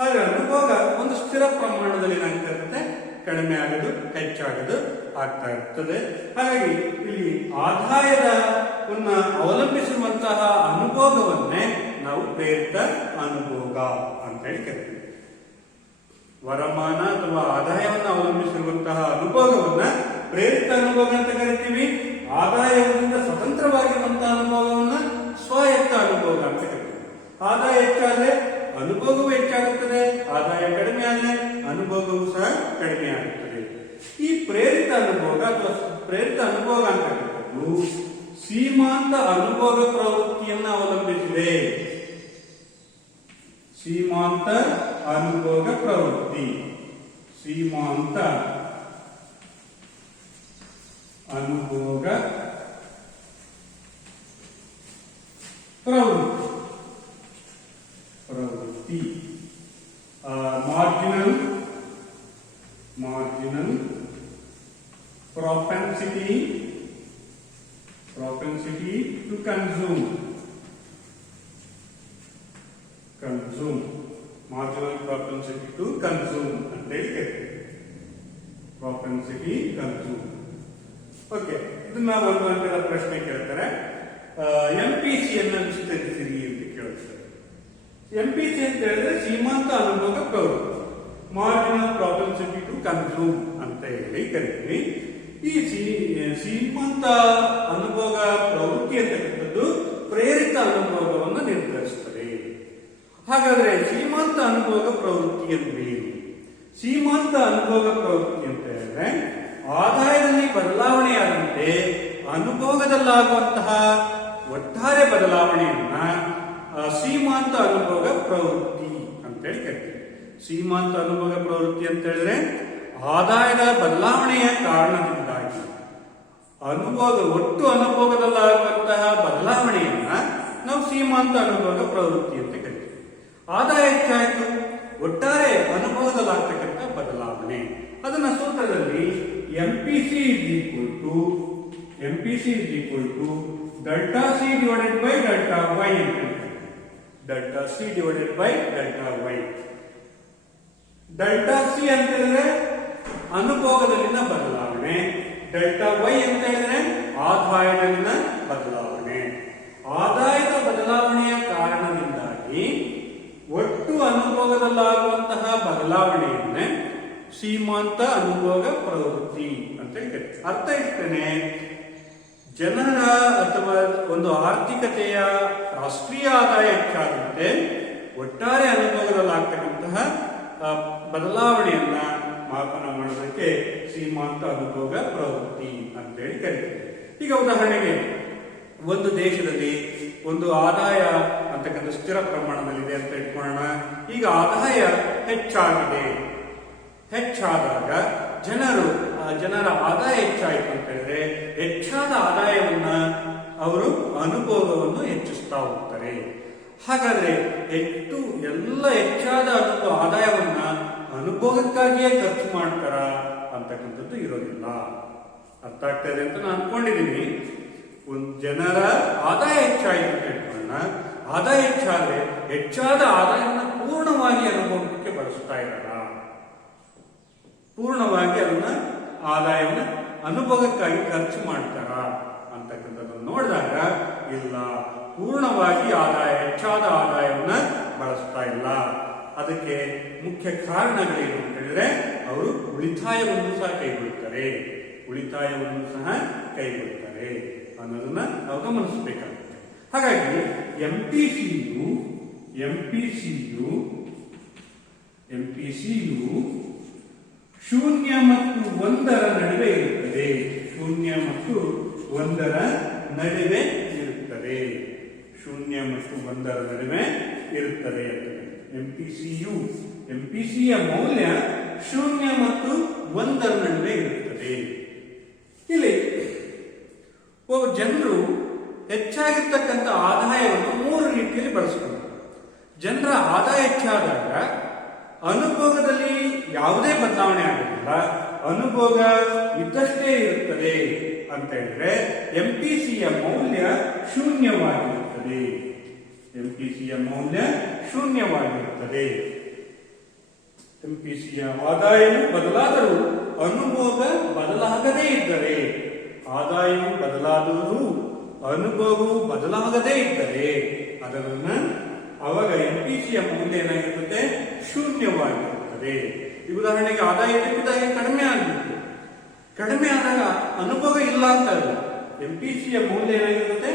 ಆದ್ರೆ ಅನುಭೋಗ ಒಂದು ಸ್ಥಿರ ಪ್ರಮಾಣದಲ್ಲಿ ಏನಾಗ್ತಾ ಇರುತ್ತೆ, ಕಡಿಮೆ ಆಗೋದು ಹೆಚ್ಚಾಗೋದು ಆಗ್ತಾ ಇರ್ತದೆ. ಹಾಗಾಗಿ ಇಲ್ಲಿ ಆದಾಯದನ್ನ ಅವಲಂಬಿಸಿರುವಂತಹ ಅನುಭೋಗವನ್ನೇ ನಾವು ಪ್ರೇರಿತ ಅನುಭೋಗ ಅಂತ ಹೇಳಿ ಕರಿತೀವಿ. ವರಮಾನ ಅಥವಾ ಆದಾಯವನ್ನು ಅವಲಂಬಿಸಿರುವಂತಹ ಅನುಭೋಗವನ್ನ ಪ್ರೇರಿತ ಅನುಭೋಗ ಅಂತ ಕರಿತೀವಿ. ಆದಾಯದಿಂದ ಸ್ವತಂತ್ರವಾಗಿರುವಂತಹ ಅನುಭೋಗವನ್ನ ಸ್ವಾಯತ್ತ ಅನುಭೋಗ ಅಂತ ಕರಿತೀವಿ. ಆದಾಯ ಹೆಚ್ಚಾದ್ರೆ ಅನುಭೋಗವೂ ಹೆಚ್ಚಾಗುತ್ತದೆ, ಆದಾಯ ಕಡಿಮೆ ಆದರೆ ಅನುಭೋಗವೂ ಸಹ ಕಡಿಮೆ ಆಗುತ್ತದೆ. ಈ ಪ್ರೇರಿತ ಅನುಭೋಗ ಅಥವಾ ಪ್ರೇರಿತ ಅನುಭೋಗ ಅಂತಕ್ಕಂಥದ್ದು ಸೀಮಾಂತ ಅನುಭೋಗ ಪ್ರವೃತ್ತಿಯನ್ನು ಅವಲಂಬಿಸಿದೆ. ಸೀಮಾಂತ ಅನುಭೋಗ ಪ್ರವೃತ್ತಿ, ಸೀಮಾಂತ ಅನುಭೋಗ ಪ್ರವೃತ್ತಿ marginal propensity to consume, marginal propensity to consume ಅಂತ ಹೇಳಿ propensity consume. ಓಕೆ, ಇದನ್ನ ಒಂದು ಗಂಟೆಗಳ ಪ್ರಶ್ನೆ ಕೇಳ್ತಾರೆ. MPC ಅನ್ನು ವಿಸ್ತರಿಸಿರಿ ಅಂತ ಕೇಳ್ತಾರೆ. MPC ಅಂತ ಹೇಳಿದ್ರೆ ಸೀಮಾಂತ ಅನುಭೋಗ ಪ್ರವೃತ್ತಿ, ಮಾರ್ಜಿನಲ್ ಪ್ರಾಪೆನ್ಸಿಟಿ ಟು ಕನ್ಸ್ಯೂಮ್ ಅಂತ ಹೇಳಿ ಕರಿತೀವಿ. ಈ ಸೀಮಾಂತ ಅನುಭೋಗ ಪ್ರವೃತ್ತಿ ಅಂತಕ್ಕಂಥದ್ದು ಪ್ರೇರಿತ ಅನುಭೋಗವನ್ನು ನಿರ್ಧರಿಸುತ್ತದೆ. ಹಾಗಾದ್ರೆ ಸೀಮಾಂತ ಅನುಭೋಗ ಪ್ರವೃತ್ತಿ ಅಂದ್ರೆ ಏನು? ಸೀಮಾಂತ ಅನುಭೋಗ ಪ್ರವೃತ್ತಿ ಅಂತ ಹೇಳಿದ್ರೆ ಆದಾಯದಲ್ಲಿ ಬದಲಾವಣೆಯಾದಂತೆ ಅನುಭೋಗದಲ್ಲಾಗುವಂತಹ ಒಟ್ಟಾರೆ ಬದಲಾವಣೆಯನ್ನ ಸೀಮಾಂತ ಅನುಭೋಗ ಪ್ರವೃತ್ತಿ ಅಂತ ಹೇಳಿ ಕರಿತೀವಿ. ಸೀಮಾಂತ ಅನುಭೋಗ ಪ್ರವೃತ್ತಿ ಅಂತ ಹೇಳಿದ್ರೆ ಆದಾಯದ ಬದಲಾವಣೆಯ ಕಾರಣದಿಂದಾಗಿ ಒಟ್ಟು ಅನುಭೋಗದಲ್ಲಾಗುವಂತಹ ಬದಲಾವಣೆಯನ್ನ ನಾವು ಸೀಮಾಂತ ಅನುಭೋಗ ಪ್ರವೃತ್ತಿ ಅಂತ ಕರಿತೀವಿ. ಆದಾಯ ಹೆಚ್ಚಾಯಿತು, ಒಟ್ಟಾರೆ ಅನುಭವದಲ್ಲಾಗ್ತಕ್ಕಂಥ ಬದಲಾವಣೆ. ಅದನ್ನ ಸೂತ್ರದಲ್ಲಿ MPC is equal to delta C divided by delta Y ಅಂತ ಹೇಳ್ತಾರೆ. delta C divided by delta Y. Delta C ಅಂತ ಹೇಳಿದ್ರೆ ಅನುಭೋಗದಲ್ಲಿನ ಬದಲಾವಣೆ, ಡೆಲ್ಟಾ Y ಅಂತ ಹೇಳಿದ್ರೆ ಆದಾಯದಲ್ಲಿನ ಬದಲಾವಣೆ. ಆದಾಯದ ಬದಲಾವಣೆಯ ಕಾರಣದಿಂದಾಗಿ ಒಟ್ಟು ಅನುಭೋಗದಲ್ಲಾಗುವಂತಹ ಬದಲಾವಣೆಯನ್ನೇ ಸೀಮಾಂತ ಅನುಭೋಗ ಪ್ರವೃತ್ತಿ ಅಂತ ಹೇಳ್ತಾರೆ. ಅರ್ಥ ಇಷ್ಟೇನೆ, ಜನರ ಅಥವಾ ಒಂದು ಆರ್ಥಿಕತೆಯ ರಾಷ್ಟ್ರೀಯ ಆದಾಯ ಹೆಚ್ಚಾದಂತೆ ಒಟ್ಟಾರೆ ಅನುಭೋಗದಲ್ಲಾಗ್ತಕ್ಕಂತಹ ಬದಲಾವಣೆಯನ್ನ ಮಾಪನ ಮಾಡೋದಕ್ಕೆ ಸೀಮಾಂತ ಅನುಭೋಗ ಪ್ರವೃತ್ತಿ ಅಂತೇಳಿ ಕರೀತೀವಿ. ಈಗ ಉದಾಹರಣೆಗೆ ಒಂದು ದೇಶದಲ್ಲಿ ಒಂದು ಆದಾಯ ಅಂತಕ್ಕಂಥ ಸ್ಥಿರ ಪ್ರಮಾಣದಲ್ಲಿದೆ ಅಂತ ಇಟ್ಕೊಳ್ಳೋಣ. ಈಗ ಆದಾಯ ಹೆಚ್ಚಾದಾಗ ಜನರ ಆದಾಯ ಹೆಚ್ಚಾಯಿತು ಅಂತ ಹೇಳಿದ್ರೆ ಹೆಚ್ಚಾದ ಆದಾಯವನ್ನ ಅವರು ಅನುಭೋಗವನ್ನು ಹೆಚ್ಚಿಸ್ತಾ ಹೋಗ್ತಾರೆ. ಹಾಗಾದ್ರೆ ಹೆಚ್ಚಾದ ಆದಾಯವನ್ನ ಅನುಭೋಗಕ್ಕಾಗಿಯೇ ಖರ್ಚು ಮಾಡ್ತಾರ ಅಂತಕ್ಕಂಥದ್ದು ಇರೋದಿಲ್ಲ. ಅರ್ಥ ಆಗ್ತಾ ಇದೆ ಅಂತ ನಾನು ಅನ್ಕೊಂಡಿದ್ದೀನಿ. ಒಂದು ಜನರ ಆದಾಯ ಹೆಚ್ಚಾಯಿತು ಅಂತ ಹೇಳ್ಕೊಳ್ಳೋಣ. ಆದಾಯ ಹೆಚ್ಚಾದ್ರೆ ಹೆಚ್ಚಾದ ಆದಾಯವನ್ನು ಪೂರ್ಣವಾಗಿ ಅನುಭವಕ್ಕೆ ಬಳಸ್ತಾ ಇರಲ್ಲ. ಪೂರ್ಣವಾಗಿ ಆದಾಯವನ್ನು ಅನುಭವಕ್ಕಾಗಿ ಖರ್ಚು ಮಾಡ್ತಾರ ಅಂತಕ್ಕಂಥದ್ದನ್ನು ನೋಡಿದಾಗ ಇಲ್ಲ, ಪೂರ್ಣವಾಗಿ ಹೆಚ್ಚಾದ ಆದಾಯವನ್ನ ಬಳಸ್ತಾ ಇಲ್ಲ. ಅದಕ್ಕೆ ಮುಖ್ಯ ಕಾರಣಗಳೇನು ಅಂತ ಹೇಳಿದ್ರೆ ಅವರು ಉಳಿತಾಯವನ್ನು ಸಹ ಕೈಗೊಳ್ಳುತ್ತಾರೆ ಅನ್ನೋದನ್ನ ನಾವು ಗಮನಿಸಬೇಕಾಗುತ್ತೆ. ಹಾಗಾಗಿ ಎಂಪಿಸಿಯು 0 ಮತ್ತು 1 ನಡುವೆ ಇರುತ್ತದೆ. 0 ಮತ್ತು 1 ನಡುವೆ ಇರುತ್ತದೆ. 0 ಮತ್ತು 1 ನಡುವೆ ಇರುತ್ತದೆ. ಎಂಪಿಸಿಯ ಮೌಲ್ಯ 0 ಮತ್ತು 1 ನಡುವೆ ಇರುತ್ತದೆ. ಇಲ್ಲಿ ಜನರು ಹೆಚ್ಚಾಗಿರ್ತಕ್ಕಂಥ ಆದಾಯವನ್ನು 3 ರೀತಿಯಲ್ಲಿ ಬಳಸಬಹುದು. ಜನರ ಆದಾಯ ಹೆಚ್ಚಾದಾಗ ಅನುಭೋಗದಲ್ಲಿ ಯಾವುದೇ ಬದಲಾವಣೆ ಆಗುತ್ತಿಲ್ಲ, ಅನುಭೋಗ ಇದ್ದಷ್ಟೇ ಇರುತ್ತದೆ ಅಂತ ಹೇಳಿದ್ರೆ ಎಂಪಿಸಿಯ ಮೌಲ್ಯ ಶೂನ್ಯವಾಗಿರುತ್ತದೆ. ಎಂಪಿಸಿಯ ಆದಾಯವು ಬದಲಾದರೂ ಅನುಭೋಗ ಬದಲಾಗದೇ ಇದ್ದರೆ, ಆದಾಯವು ಬದಲಾದರೂ ಅನುಭವವು ಬದಲಾಗದೇ ಇದ್ದರೆ ಅವಾಗ ಎಂಪಿಸಿಯ ಮೌಲ್ಯ ಏನಾಗಿರುತ್ತೆ? ಶೂನ್ಯವಾಗಿರುತ್ತದೆ. ಈ ಉದಾಹರಣೆಗೆ ಆದಾಯ ಇದ್ದಕ್ಕಿದ್ದಾಗೆ ಕಡಿಮೆ ಆದಾಗ ಅನುಭವ ಇಲ್ಲ ಅಂತ ಅಲ್ಲ, ಎಂಪಿಸಿಯ ಮೌಲ್ಯ ಏನಾಗಿರುತ್ತೆ?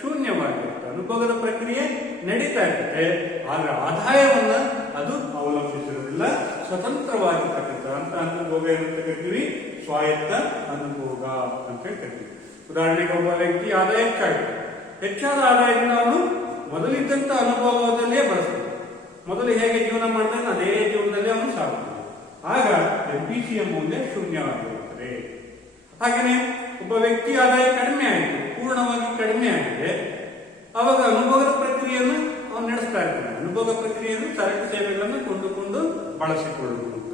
ಶೂನ್ಯವಾಗಿರುತ್ತೆ. ಅನುಭವದ ಪ್ರಕ್ರಿಯೆ ನಡೀತಾ ಇರುತ್ತೆ, ಆದ್ರೆ ಆದಾಯವನ್ನ ಅದು ಅವಲಂಬಿಸಿರೋದಿಲ್ಲ. ಸ್ವತಂತ್ರವಾಗಿರ್ತಕ್ಕಂಥ ಅಂತ ಅನುಭೋಗ ಅಂತ ಕರಿತೀವಿ, ಸ್ವಾಯತ್ತ ಅನುಭೋಗ ಅಂತ ಕರಿತೀವಿ. ಉದಾಹರಣೆಗೆ ಒಬ್ಬ ವ್ಯಕ್ತಿ ಆದಾಯ ಹೆಚ್ಚಾದ ಆದಾಯದಿಂದ ಅವನು ಮೊದಲಿದ್ದಂತ ಅನುಭವದಲ್ಲೇ ಬಳಸ್ತಾನೆ. ಮೊದಲು ಹೇಗೆ ಜೀವನ ಮಾಡ್ತಾನೆ ಅದೇ ಜೀವನದಲ್ಲಿ ಅವನು ಸಾಗುತ್ತಾನೆ. ಆಗ ಎಂಪಿಸಿಯ ಮೌಲ್ಯ ಶೂನ್ಯವಾಗಿರುತ್ತದೆ. ಹಾಗೆಯೇ ಒಬ್ಬ ವ್ಯಕ್ತಿ ಆದಾಯ ಪೂರ್ಣವಾಗಿ ಕಡಿಮೆ ಆಗಿದೆ, ಅವಾಗ ಅನುಭವದ ಪ್ರಕ್ರಿಯೆಯನ್ನು ಅವನು ನಡೆಸ್ತಾ ಇರ್ತಾನೆ. ಅನುಭವ ಪ್ರಕ್ರಿಯೆಯನ್ನು ಸರಕು ಸೇವೆಗಳನ್ನು ಕೊಂಡುಕೊಂಡು ಬಳಸಿಕೊಳ್ಳುವುದು ಅಂತ.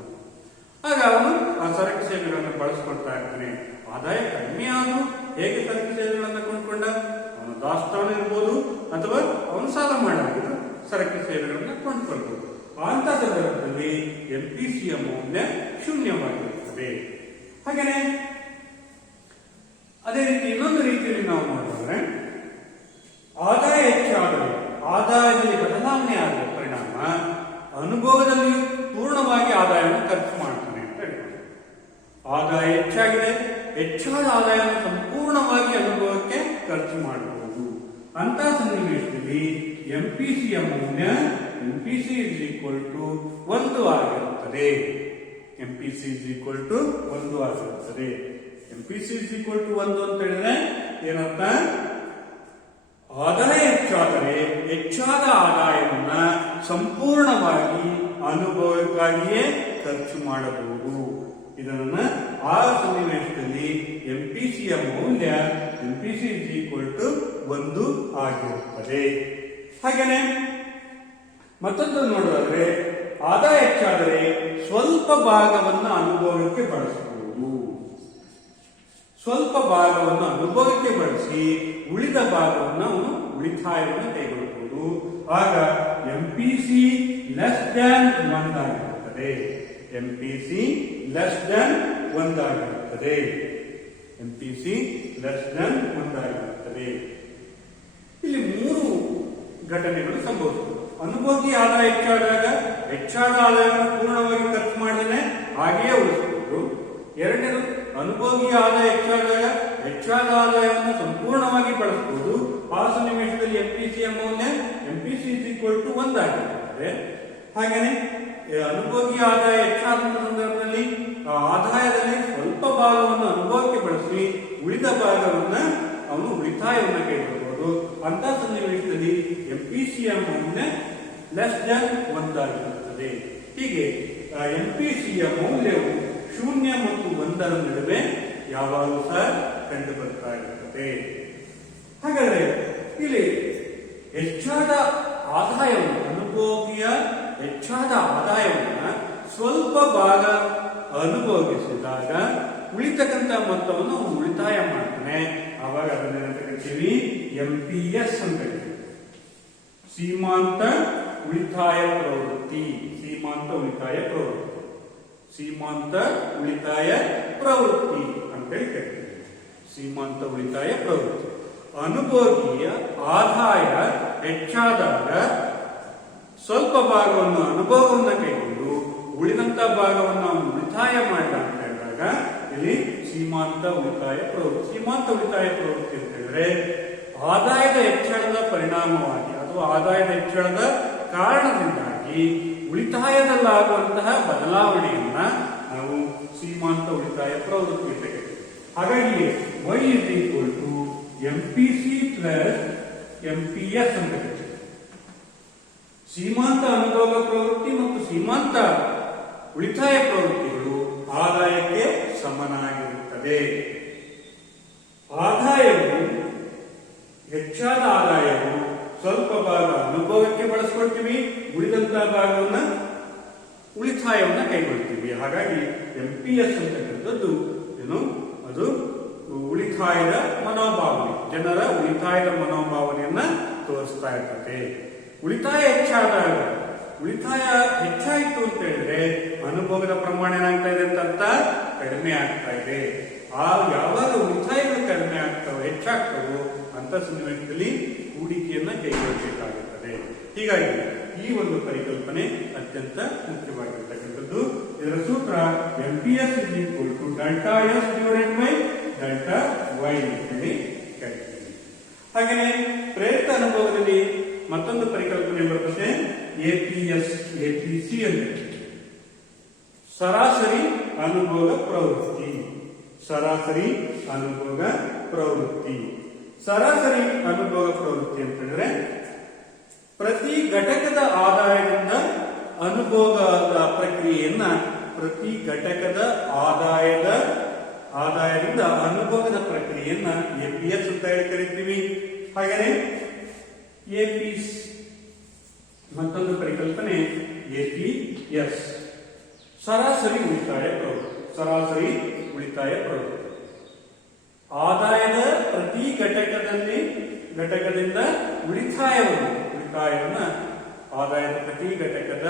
ಆಗ ಅವನು ಆ ಸರಕು ಸೇವೆಗಳನ್ನು ಬಳಸಿಕೊಳ್ತಾ ಇರ್ತಾನೆ. ಆದಾಯ ಕಡಿಮೆ ಆದರೂ ಹೇಗೆ ಸರಕು ಸೇವೆಗಳನ್ನು ಕೊಂಡ್ಕೊಂಡ? ಅವನು ದಾಸ್ತಾನು ಇರ್ಬೋದು ಅಥವಾ ಅವನು ಸಾಲ ಮಾಡಿದ್ರು ಸರಕು ಸೇವೆಗಳನ್ನು ಕೊಂಡ್ಕೊಳ್ಬಹುದು. ಅಂತ ಸಂದರ್ಭದಲ್ಲಿ ಎಂಪಿಸಿಯ ಮೌಲ್ಯ ಶೂನ್ಯವಾಗಿರುತ್ತದೆ. ಹಾಗೆಯೇ ಅದೇ ರೀತಿ ಇನ್ನೊಂದು ರೀತಿಯಲ್ಲಿ ನಾವು ನೋಡಿದ್ರೆ ಆದಾಯ ಹೆಚ್ಚಾದರೆ, ಆದಾಯದಲ್ಲಿ ಬದಲಾವಣೆ ಆದ ಪರಿಣಾಮ ಅನುಭವದಲ್ಲಿ ಪೂರ್ಣವಾಗಿ ಆದಾಯವನ್ನು ಖರ್ಚು ಮಾಡ್ತಾನೆ ಅಂತ ಹೇಳ್ತಾರೆ. ಆದಾಯ ಹೆಚ್ಚಾಗಿದೆ, ಹೆಚ್ಚಾದ ಆದಾಯವನ್ನು ಸಂಪೂರ್ಣವಾಗಿ ಅನುಭವಕ್ಕೆ ಖರ್ಚು ಮಾಡಬಹುದು. ಅಂತ ಸನ್ನಿವೇಶದಲ್ಲಿ ಎಂಪಿಸಿಯ ಮೌಲ್ಯ ಎಂಪಿಸಿ = 1 ಆಗಿರುತ್ತದೆ. ಎಂಪಿಸಿ = 1 ಆಗಿರುತ್ತದೆ. ಎಂಪಿಸಿ = 1 ಅಂತ ಹೇಳಿದ್ರೆ ಏನಂತ? ಆದಾಯ ಹೆಚ್ಚಾದರೆ ಹೆಚ್ಚಾದ ಆದಾಯವನ್ನ ಸಂಪೂರ್ಣವಾಗಿ ಅನುಭವಕ್ಕಾಗಿಯೇ ಖರ್ಚು ಮಾಡಬಹುದು. ಇದನ್ನ ಆ ಸನ್ನಿವೇಶದಲ್ಲಿ ಎಂಪಿಸಿಯ ಮೌಲ್ಯ ಎಂಪಿಸಿ = 1 ಆಗಿರುತ್ತದೆ. ಹಾಗೆಯೇ ಮತ್ತೊಂದು ನೋಡೋದಾದ್ರೆ ಆದಾಯ ಹೆಚ್ಚಾದರೆ ಸ್ವಲ್ಪ ಭಾಗವನ್ನು ಅನುಭವಕ್ಕೆ ಬಳಸಬಹುದು. ಸ್ವಲ್ಪ ಭಾಗವನ್ನು ಅನುಭವಕ್ಕೆ ಬಳಸಿ ಉಳಿದ ಭಾಗವನ್ನು ಅವನು ಉಳಿತಾಯವನ್ನು ಕೈಗೊಳ್ಳಬಹುದು. ಆಗ ಎಂಪಿಸಿ <1 ಆಗಿರುತ್ತದೆ. ಎಂಪಿಸಿ <1 ಆಗಿರುತ್ತದೆ. ಎಂಪಿಸಿ <1 ಆಗಿರುತ್ತದೆ. ಇಲ್ಲಿ 3 ಘಟನೆಗಳು ಸಂಭವಿಸುತ್ತವೆ. ಅನುಭೋಗಿ ಆದಾಯ ಹೆಚ್ಚಾದಾಗ ಹೆಚ್ಚಾದ ಆದಾಯವನ್ನು ಪೂರ್ಣವಾಗಿ ಖರ್ಚು ಮಾಡದೇನೆ ಹಾಗೆಯೇ ಉಳಿಸಬಹುದು. ಎರಡನೇದು, ಅನುಭೋಗಿ ಆದಾಯ ಹೆಚ್ಚಾದಾಗ ಹೆಚ್ಚಾದ ಆದಾಯವನ್ನು ಸಂಪೂರ್ಣವಾಗಿ ಬಳಸಬಹುದು. ಆ ಸನ್ನಿವೇಶದಲ್ಲಿ ಎಂಪಿಸಿಯ ಮೌಲ್ಯ ಎಂಪಿಸಿ = 1 ಆಗಿರುತ್ತದೆ. ಹಾಗೆಯೇ ಅನುಭೋಗಿ ಆದಾಯ ಹೆಚ್ಚಾದ ಸಂದರ್ಭದಲ್ಲಿ ಆದಾಯದಲ್ಲಿ ಸ್ವಲ್ಪ ಭಾಗವನ್ನು ಅನುಭವಕ್ಕೆ ಬಳಸಿ ಉಳಿದ ಭಾಗವನ್ನು ಅವನು ಉಳಿತಾಯವನ್ನು ಕೈಗೊಳ್ಳಬಹುದು. ಕೈಗೊಂಡ್ರು ಅಂತ ಸನ್ನಿವೇಶದಲ್ಲಿ ಎಂಪಿಸಿಯ ಮೌಲ್ಯ ಲೆಸ್ ದನ್ ಒಂದಾಗಿರುತ್ತದೆ. ಹೀಗೆ ಎಂಪಿಸಿಯ ಮೌಲ್ಯವು 0 ಮತ್ತು 1ರ ನಡುವೆ ಯಾವಾಗಲೂ ಸಹ ಕಂಡು ಬರ್ತಾ ಇರುತ್ತದೆ. ಹಾಗಾದ್ರೆ ಇಲ್ಲಿ ಹೆಚ್ಚಾದ ಆದಾಯವನ್ನು ಅನುಭೋಗಿಯ ಹೆಚ್ಚಾದ ಆದಾಯವನ್ನ ಸ್ವಲ್ಪ ಭಾಗ ಅನುಭೋಗಿಸಿದಾಗ ಉಳಿತಕ್ಕಂಥ ಮೊತ್ತವನ್ನು ಅವನು ಉಳಿತಾಯ ಮಾಡ್ತಾನೆ. ಆವಾಗ ಅದನ್ನ ಕರಿತೀವಿ ಎಂಪಿಎಸ್ ಅಂತ ಕರಿತೀವಿ. ಸೀಮಾಂತ ಉಳಿತಾಯ ಪ್ರವೃತ್ತಿ. ಸೀಮಾಂತ ಉಳಿತಾಯ ಪ್ರವೃತ್ತಿ. ಸೀಮಾಂತ ಉಳಿತಾಯ ಪ್ರವೃತ್ತಿ ಅಂತೇಳಿ ಕರಿತೀವಿ. ಸೀಮಾಂತ ಉಳಿತಾಯ ಪ್ರವೃತ್ತಿ. ಅನುಭೋಗಿಯ ಆದಾಯ ಹೆಚ್ಚಾದಾಗ ಸ್ವಲ್ಪ ಭಾಗವನ್ನು ಅನುಭವವನ್ನು ಕೈಗೊಂಡು ಉಳಿದಂತ ಭಾಗವನ್ನು ಅವನು ಉಳಿತಾಯ ಮಾಡಿದ ಅಂತ ಹೇಳಿದಾಗ ಇಲ್ಲಿ ಸೀಮಾಂತ ಉಳಿತಾಯ ಪ್ರವೃತ್ತಿ. ಸೀಮಾಂತ ಉಳಿತಾಯ ಪ್ರವೃತ್ತಿ ಅಂತ ಹೇಳಿದ್ರೆ ಆದಾಯದ ಹೆಚ್ಚಳದ ಪರಿಣಾಮವಾಗಿ ಅಥವಾ ಆದಾಯದ ಹೆಚ್ಚಳದ ಕಾರಣದಿಂದಾಗಿ ಉಳಿತಾಯದಲ್ಲಾಗುವಂತಹ ಬದಲಾವಣೆಯನ್ನ ನಾವು ಸೀಮಾಂತ ಉಳಿತಾಯ ಪ್ರವೃತ್ತಿ ಅಂತ ಕರಿತೀವಿ. ಹಾಗಾಗಿ y is equal to MPC plus MPS ಅಂತ ಕರಿತೀವಿ. ಸೀಮಾಂತ ಅನುಭೋಗ ಪ್ರವೃತ್ತಿ ಮತ್ತು ಸೀಮಾಂತ ಉಳಿತಾಯ ಪ್ರವೃತ್ತಿಗಳು ಆದಾಯಕ್ಕೆ ಸಮನಾಗಿರುತ್ತದೆ. ಆದಾಯವು ಹೆಚ್ಚಾದ ಆದಾಯವು ಸ್ವಲ್ಪ ಭಾಗ ಅನುಭವಕ್ಕೆ ಬಳಸ್ಕೊಳ್ತೀವಿ, ಉಳಿದಂತಹ ಭಾಗವನ್ನ ಉಳಿತಾಯವನ್ನ ಕೈಗೊಳ್ತೀವಿ. ಹಾಗಾಗಿ ಎಂಪಿಎಸ್ ಅಂತಕ್ಕಂಥದ್ದು ಏನು, ಅದು ಉಳಿತಾಯದ ಮನೋಭಾವನೆ, ಜನರ ಉಳಿತಾಯದ ಮನೋಭಾವನೆಯನ್ನ ತೋರಿಸ್ತಾ ಇರ್ತದೆ. ಉಳಿತಾಯ ಹೆಚ್ಚಾದಾಗ, ಉಳಿತಾಯ ಹೆಚ್ಚಾಯಿತು ಅಂತ ಹೇಳಿದ್ರೆ ಅನುಭವದ ಪ್ರಮಾಣ ಏನಾಗ್ತಾ ಇದೆ ಅಂತ ಅರ್ಥ, ಕಡಿಮೆ ಆಗ್ತಾ ಇದೆ. ಯಾವಾಗ ಉಳಿತಾಯಗಳು ಕಡಿಮೆ ಆಗ್ತಾವೋ ಹೆಚ್ಚಾಗ್ತಾವೋ ಅಂತ ಸನ್ನಿವೇಶದಲ್ಲಿ ಹೂಡಿಕೆಯನ್ನ ಕೈಗೊಳ್ಳಬೇಕಾಗುತ್ತದೆ. ಹೀಗಾಗಿ ಈ ಒಂದು ಪರಿಕಲ್ಪನೆ ಅತ್ಯಂತ ಮುಖ್ಯವಾಗಿರ್ತಕ್ಕಂಥದ್ದು. ಇದರ ಸೂತ್ರ MPS is equal to delta S divided by delta Y ಅಂತೇಳಿ ಕರಿತೀವಿ. ಹಾಗೆಯೇ ಪ್ರೇರಿತ ಅನುಭವದಲ್ಲಿ ಮತ್ತೊಂದು ಪರಿಕಲ್ಪನೆ ಬರ್ತದೆ, ಎಪಿಎಸ್ ಎಪಿಸಿ ಅಂತ. ಸರಾಸರಿ ಅನುಭೋಗ ಪ್ರವೃತ್ತಿ. ಸರಾಸರಿ ಅನುಭೋಗ ಪ್ರವೃತ್ತಿ. ಸರಾಸರಿ ಅನುಭೋಗ ಪ್ರವೃತ್ತಿ ಅಂತ ಹೇಳಿದ್ರೆ ಪ್ರತಿ ಘಟಕದ ಆದಾಯದಿಂದ ಅನುಭೋಗದ ಪ್ರಕ್ರಿಯೆಯನ್ನ, ಪ್ರತಿ ಘಟಕದ ಆದಾಯದಿಂದ ಅನುಭೋಗದ ಪ್ರಕ್ರಿಯೆಯನ್ನ ಎಪಿಎಸ್ ಅಂತ ಹೇಳಿ ಕರಿತೀವಿ. ಹಾಗೆಯೇ ಎಪಿಸ್ ಮತ್ತೊಂದು ಪರಿಕಲ್ಪನೆ ಎಪಿಎಸ್, ಸರಾಸರಿ ಉಳಿತಾಯ ಪ್ರವೃತ್ತಿ. ಸರಾಸರಿ ಉಳಿತಾಯ ಪ್ರವೃತ್ತಿ ಆದಾಯದ ಪ್ರತಿ ಘಟಕದಿಂದ ಉಳಿತಾಯವನ್ನ ಆದಾಯದ ಪ್ರತಿ ಘಟಕದ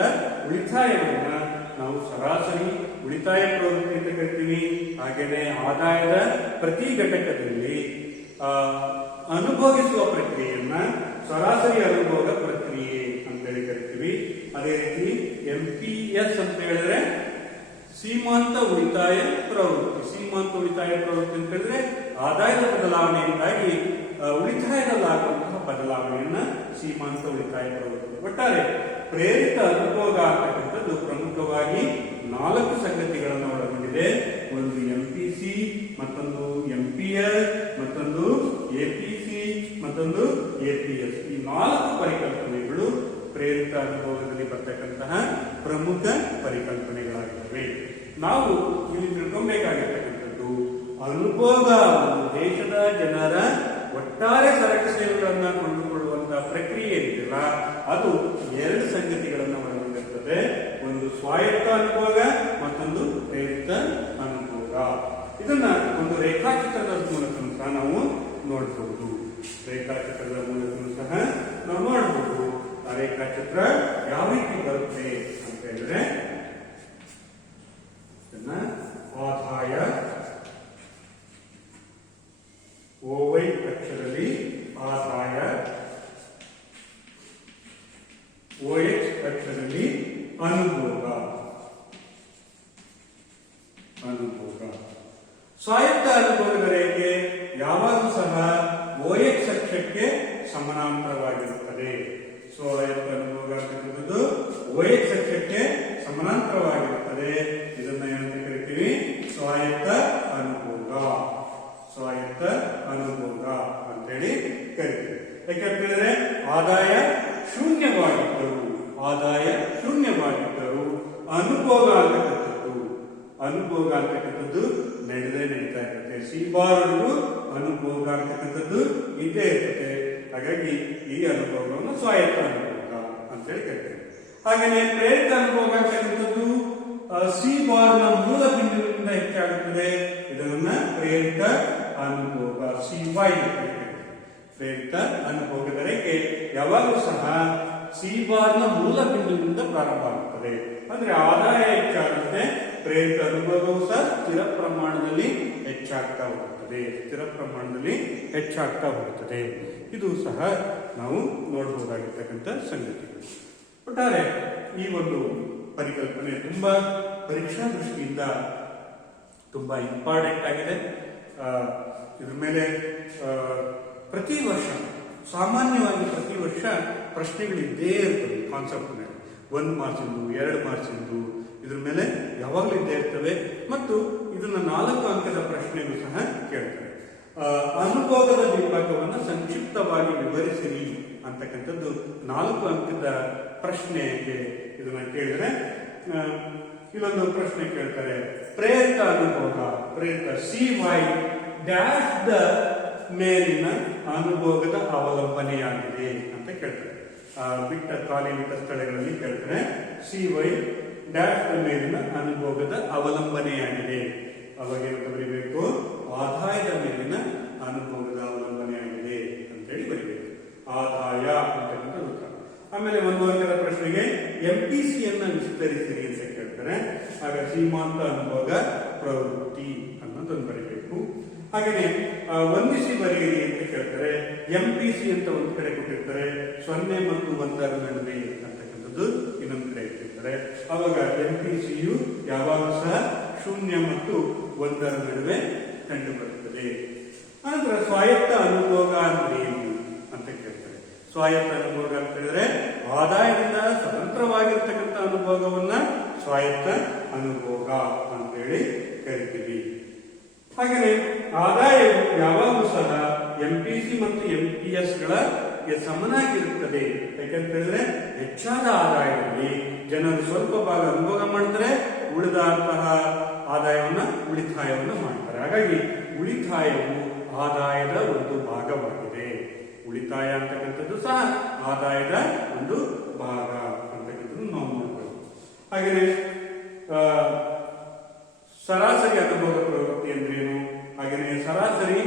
ಉಳಿತಾಯವನ್ನ ನಾವು ಸರಾಸರಿ ಉಳಿತಾಯ ಪ್ರವೃತ್ತಿ ಅಂತ ಕರಿತೀವಿ. ಹಾಗೆಯೇ ಆದಾಯದ ಪ್ರತಿ ಘಟಕದಲ್ಲಿ ಅನುಭವಿಸುವ ಪ್ರಕ್ರಿಯೆಯನ್ನ ಸರಾಸರಿ ಅನುಭೋಗ ಪ್ರಕ್ರಿಯೆ ಅಂತೇಳಿ ಕರಿತೀವಿ. ಅದೇ ರೀತಿ ಎಂಪಿಎಸ್ ಅಂತ ಹೇಳಿದ್ರೆ ಸೀಮಾಂತ ಉಳಿತಾಯ ಪ್ರವೃತ್ತಿ. ಸೀಮಾಂತ ಉಳಿತಾಯ ಪ್ರವೃತ್ತಿ ಅಂತ ಹೇಳಿದ್ರೆ ಆದಾಯದ ಬದಲಾವಣೆಯಿಂದಾಗಿ ಉಳಿತಾಯದಲ್ಲಾಗುವಂತಹ ಬದಲಾವಣೆಯನ್ನ ಸೀಮಾಂತ ಉಳಿತಾಯ ಪ್ರವೃತ್ತಿ. ಒಟ್ಟಾರೆ ಪ್ರೇರಿತ ಅನುಭೋಗ ಆಗ್ತಕ್ಕಂಥದ್ದು ಪ್ರಮುಖವಾಗಿ 4 ಸಂಗತಿಗಳನ್ನು ಒಳಗೊಂಡಿದೆ. ಒಂದು ಎಂಪಿಸಿ, ಮತ್ತೊಂದು ಎಂಪಿಎಸ್, ಮತ್ತೊಂದು ಎಪಿಸಿ, ಮತ್ತೊಂದು ಎಪಿಎಸ್. ಈ 4 ಪರಿಕಲ್ಪನೆಗಳು ಪ್ರೇರಿತ ಅನುಭವದಲ್ಲಿ ಬರ್ತಕ್ಕಂತಹ ಪ್ರಮುಖ ಪರಿಕಲ್ಪನೆಗಳಾಗಿವೆ. ನಾವು ಇಲ್ಲಿ ತಿಳ್ಕೊಬೇಕಾಗಿರ್ತಕ್ಕಂಥದ್ದು ಅನುಭೋಗ ದೇಶದ ಜನರ ಒಟ್ಟಾರೆ ಸರಕು ಸೇವೆಗಳನ್ನ ಕೊಂಡುಕೊಳ್ಳುವಂತಹ ಪ್ರಕ್ರಿಯೆ ಏನಿಲ್ಲ, ಅದು 2 ಸಂಗತಿಗಳನ್ನು ಒಳಗೊಂಡಿರುತ್ತದೆ. ಒಂದು ಸ್ವಾಯತ್ತ ಅನುಭೋಗ, ಮತ್ತೊಂದು ಪ್ರೇರಿತ ಅನುಭೋಗ. ಇದನ್ನ ಒಂದು ರೇಖಾಚಿತ್ರದ ಮೂಲಕ ಸಹ ನಾವು ನೋಡಬಹುದು. ರೇಖಾಚಿತ್ರದ ಮೂಲಕ ಸಹ ನಾವು ನೋಡಬಹುದು. ಆ ರೇಖಾಚಿತ್ರ ಯಾವ ರೀತಿ ಬರುತ್ತೆ ಅಂತ ಹೇಳಿದ್ರೆ, ಆದಾಯ OY ಅಕ್ಷರಲ್ಲಿ ಆದಾಯ, OH ಅಕ್ಷರಲ್ಲಿ ಅನುಭೋಗ. ಸ್ವಾಯತ್ತ ಅನುಭೋಗದ ರೇಖೆ ಯಾವಾಗಲೂ ಸಹ OH ಅಕ್ಷಕ್ಕೆ ಸಮಾನಾಂತರವಾಗಿರುತ್ತದೆ. ಸ್ವಾಯತ್ತ ಅನುಭೋಗ ಅಂತಕ್ಕಂಥದ್ದು OH ಅಕ್ಷಕ್ಕೆ ಸಮಾನಾಂತರವಾಗಿರುತ್ತದೆ. ಇದನ್ನ ಏನಂತ ಕರಿತೀವಿ? ಸ್ವಾಯತ್ತ ಅನುಭೋಗ. ಸ್ವಾಯತ್ತ ಅನುಭೋಗ ಅಂತೇಳಿ ಕರಿತೀವಿ. ಅನುಭೋಗ ಅಂತಕ್ಕಂಥದ್ದು ನಡೀತಾ ಇರುತ್ತೆ. ಸಿ ಬಾರ್ವರೆಗೂ ಅನುಭೋಗ ಅಂತಕ್ಕಂಥದ್ದು ಇದ್ದೇ ಇರುತ್ತೆ. ಹಾಗಾಗಿ ಈ ಅನುಭೋಗವನ್ನು ಸ್ವಾಯತ್ತ ಅನುಭೋಗ ಅಂತೇಳಿ ಕರಿತೇವೆ. ಹಾಗೆಯೇ ಪ್ರೇರಿತ ಅನುಭೋಗ ಅಂತಕ್ಕಂಥದ್ದು ಸಿ ಬಾರ್ನ ಮೂಲ ಬಿಂದುವಿನಿಂದ ಹೆಚ್ಚಾಗುತ್ತದೆ. ಇದನ್ನ ಪ್ರೇರಿತ ಅನುಭೋಗ C5 ಪ್ರೇರಿತ ಅನುಭೋಗದ ರೇಖೆ ಯಾವಾಗಲೂ ಸಹ ಸಿ ಬಾರ್ನ ಮೂಲ ಬಿಂದುವಿನಿಂದ ಪ್ರಾರಂಭ ಆಗುತ್ತದೆ. ಅಂದ್ರೆ ಆದಾಯ ಹೆಚ್ಚಾಗುತ್ತೆ, ಪ್ರೇರಿತ ಅನುಭವವು ಸಹ ಸ್ಥಿರ ಪ್ರಮಾಣದಲ್ಲಿ ಹೆಚ್ಚಾಗ್ತಾ ಹೋಗುತ್ತದೆ. ಇದು ಸಹ ನಾವು ನೋಡಬಹುದಾಗಿರ್ತಕ್ಕಂಥ ಸಂಗತಿಗಳು. ಒಟ್ಟಾರೆ ಈ ಒಂದು ಪರಿಕಲ್ಪನೆ ತುಂಬಾ ಪರೀಕ್ಷಾ ದೃಷ್ಟಿಯಿಂದ ತುಂಬಾ ಇಂಪಾರ್ಟೆಂಟ್ ಆಗಿದೆ. ಇದ್ರ ಮೇಲೆ ಪ್ರತಿ ವರ್ಷ ಸಾಮಾನ್ಯವಾಗಿ ಪ್ರತಿ ವರ್ಷ ಪ್ರಶ್ನೆಗಳಿದ್ದೇ ಇರ್ತವೆ. ಕಾನ್ಸೆಪ್ಟ್ ಮೇಲೆ 1 ಮಾರ್ಕ್ಸಿಂದು 2 ಮಾರ್ಕ್ಸಿಂದು ಇದ್ರ ಮೇಲೆ ಯಾವಾಗಲೂ ಇದ್ದೇ ಇರ್ತವೆ. ಮತ್ತು ಇದನ್ನ 4 ಅಂಕದ ಪ್ರಶ್ನೆಗಳು ಸಹ ಕೇಳ್ತಾರೆ. ಅನುಭೋಗದ ವಿಭಾಗವನ್ನು ಸಂಕ್ಷಿಪ್ತವಾಗಿ ವಿವರಿಸಿರಿ ಅಂತಕ್ಕಂಥದ್ದು 4 ಅಂಕದ ಪ್ರಶ್ನೆಗೆ ಇದನ್ನ ಕೇಳಿದ್ರೆ ಇಲ್ಲೊಂದು ಪ್ರಶ್ನೆ ಕೇಳ್ತಾರೆ. ಪ್ರೇರಿತ ಅನುಭೋಗ ಪ್ರೇರಿತ CY ಡ್ಯಾಶ್ ದ ಮೇಲಿನ ಅನುಭೋಗದ ಅವಲಂಬನೆಯಾಗಿದೆ ಅಂತ ಕೇಳ್ತಾರೆ. ಬಿಟ್ಟ ಖಾಲಿ ಬಿಟ್ಟ ಸ್ಥಳಗಳಲ್ಲಿ ಕೇಳ್ತಾರೆ CY ಡ್ಯಾಶ್ ದ ಮೇಲಿನ ಅನುಭೋಗದ ಅವಲಂಬನೆಯಾಗಿದೆ. ಅವಾಗ ಏನಂತ ಬರೀಬೇಕು? ಆದಾಯದ ಮೇಲಿನ ಅನುಭೋಗದ ಅವಲಂಬನೆಯಾಗಿದೆ ಅಂತೇಳಿ ಬರೀಬೇಕು. ಆದಾಯ ಅಂತಕ್ಕಂಥ ಉತ್ತರ. ಆಮೇಲೆ 1 ಅಂಕದ ಪ್ರಶ್ನೆಗೆ MPC ಅನ್ನ ವಿಸ್ತರಿಸಿರಿ ಅಂತ ಕೇಳ್ತಾರೆ. ಆಗ ಸೀಮಾಂತ ಅನುಭೋಗ ಪ್ರವೃತ್ತಿ ಅನ್ನೋದನ್ನು ಬರೀಬೇಕು. ಹಾಗೆಯೇ ಹೊಂದಿಸಿ ಬರೆಯಿರಿ ಅಂತ ಕೇಳ್ತಾರೆ. MPC ಅಂತ ಒಂದು ಕಡೆ ಕೊಟ್ಟಿರ್ತಾರೆ, 0 ಮತ್ತು 1ರ ನಡುವೆ ಅಂತಕ್ಕಂಥದ್ದು ಇನ್ನೊಂದು ಕಡೆ ಇಟ್ಟಿರ್ತಾರೆ. ಅವಾಗ MPCಯು ಯಾವಾಗ ಸಹ 0 ಮತ್ತು 1ರ ನಡುವೆ ಕಂಡು ಬರುತ್ತದೆ. ಆನಂತರ ಸ್ವಾಯತ್ತ ಅನುಭೋಗ ಅಂದ್ರೆ ಏನು ಅಂತ ಕೇಳ್ತಾರೆ. ಸ್ವಾಯತ್ತ ಅನುಭೋಗ ಅಂತ ಹೇಳಿದ್ರೆ ಆದಾಯದಿಂದ ಸ್ವತಂತ್ರವಾಗಿರ್ತಕ್ಕಂಥ ಅನುಭೋಗವನ್ನ ಸ್ವಾಯತ್ತ ಅನುಭೋಗ ಅಂತೇಳಿ ಕರಿತೀವಿ. ಹಾಗೆಯೇ ಆದಾಯವು ಯಾವಾಗಲೂ ಸಹ MPC ಮತ್ತು MPS ಗಳ ಸಮನಾಗಿರುತ್ತದೆ. ಯಾಕಂತ ಹೇಳಿದ್ರೆ ಹೆಚ್ಚಾದ ಆದಾಯದಲ್ಲಿ ಜನರು ಸ್ವಲ್ಪ ಭಾಗ ಅನುಭೋಗ ಮಾಡ್ತಾರೆ, ಉಳಿದಂತಹ ಆದಾಯವನ್ನ ಉಳಿತಾಯವನ್ನು ಮಾಡ್ತಾರೆ. ಹಾಗಾಗಿ ಉಳಿತಾಯವು ಆದಾಯದ ಒಂದು ಭಾಗವಾಗಿದೆ. ಉಳಿತಾಯ ಅಂತಕ್ಕಂಥದ್ದು ಸಹ ಆದಾಯದ ಒಂದು ಭಾಗ ಅಂತಕ್ಕಂಥದ್ದು ನಾವು ನೋಡ್ಬೋದು. ಹಾಗೆಯೇ ಸರಾಸರಿ ಅನುಭೋಗ ಪ್ರವೃತ್ತಿ ಅಂದ್ರೇನು, ಹಾಗೆಯೇ ಸರಾಸರಿ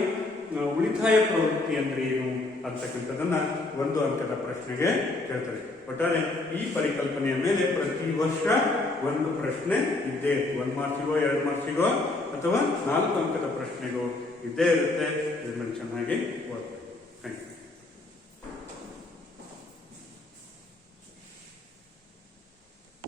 ಉಳಿತಾಯ ಪ್ರವೃತ್ತಿ ಅಂದ್ರೆ ಏನು ಅಂತಕ್ಕಂಥದ್ದನ್ನ 1 ಅಂಕದ ಪ್ರಶ್ನೆಗೆ ಕೇಳ್ತಾರೆ. ಒಟ್ಟಾರೆ ಈ ಪರಿಕಲ್ಪನೆಯ ಮೇಲೆ ಪ್ರತಿ ವರ್ಷ ಒಂದು ಪ್ರಶ್ನೆ ಇದ್ದೇ 1 ಮಾರ್ಕ್ಸಿಗೋ 2 ಮಾರ್ಕ್ಸಿಗೋ ಅಥವಾ 4 ಅಂಕದ ಪ್ರಶ್ನೆಗೋ ಇದ್ದೇ ಇರುತ್ತೆ. ಇದನ್ನು ಚೆನ್ನಾಗಿ ಓದ್ಬೇಕು. Thank you.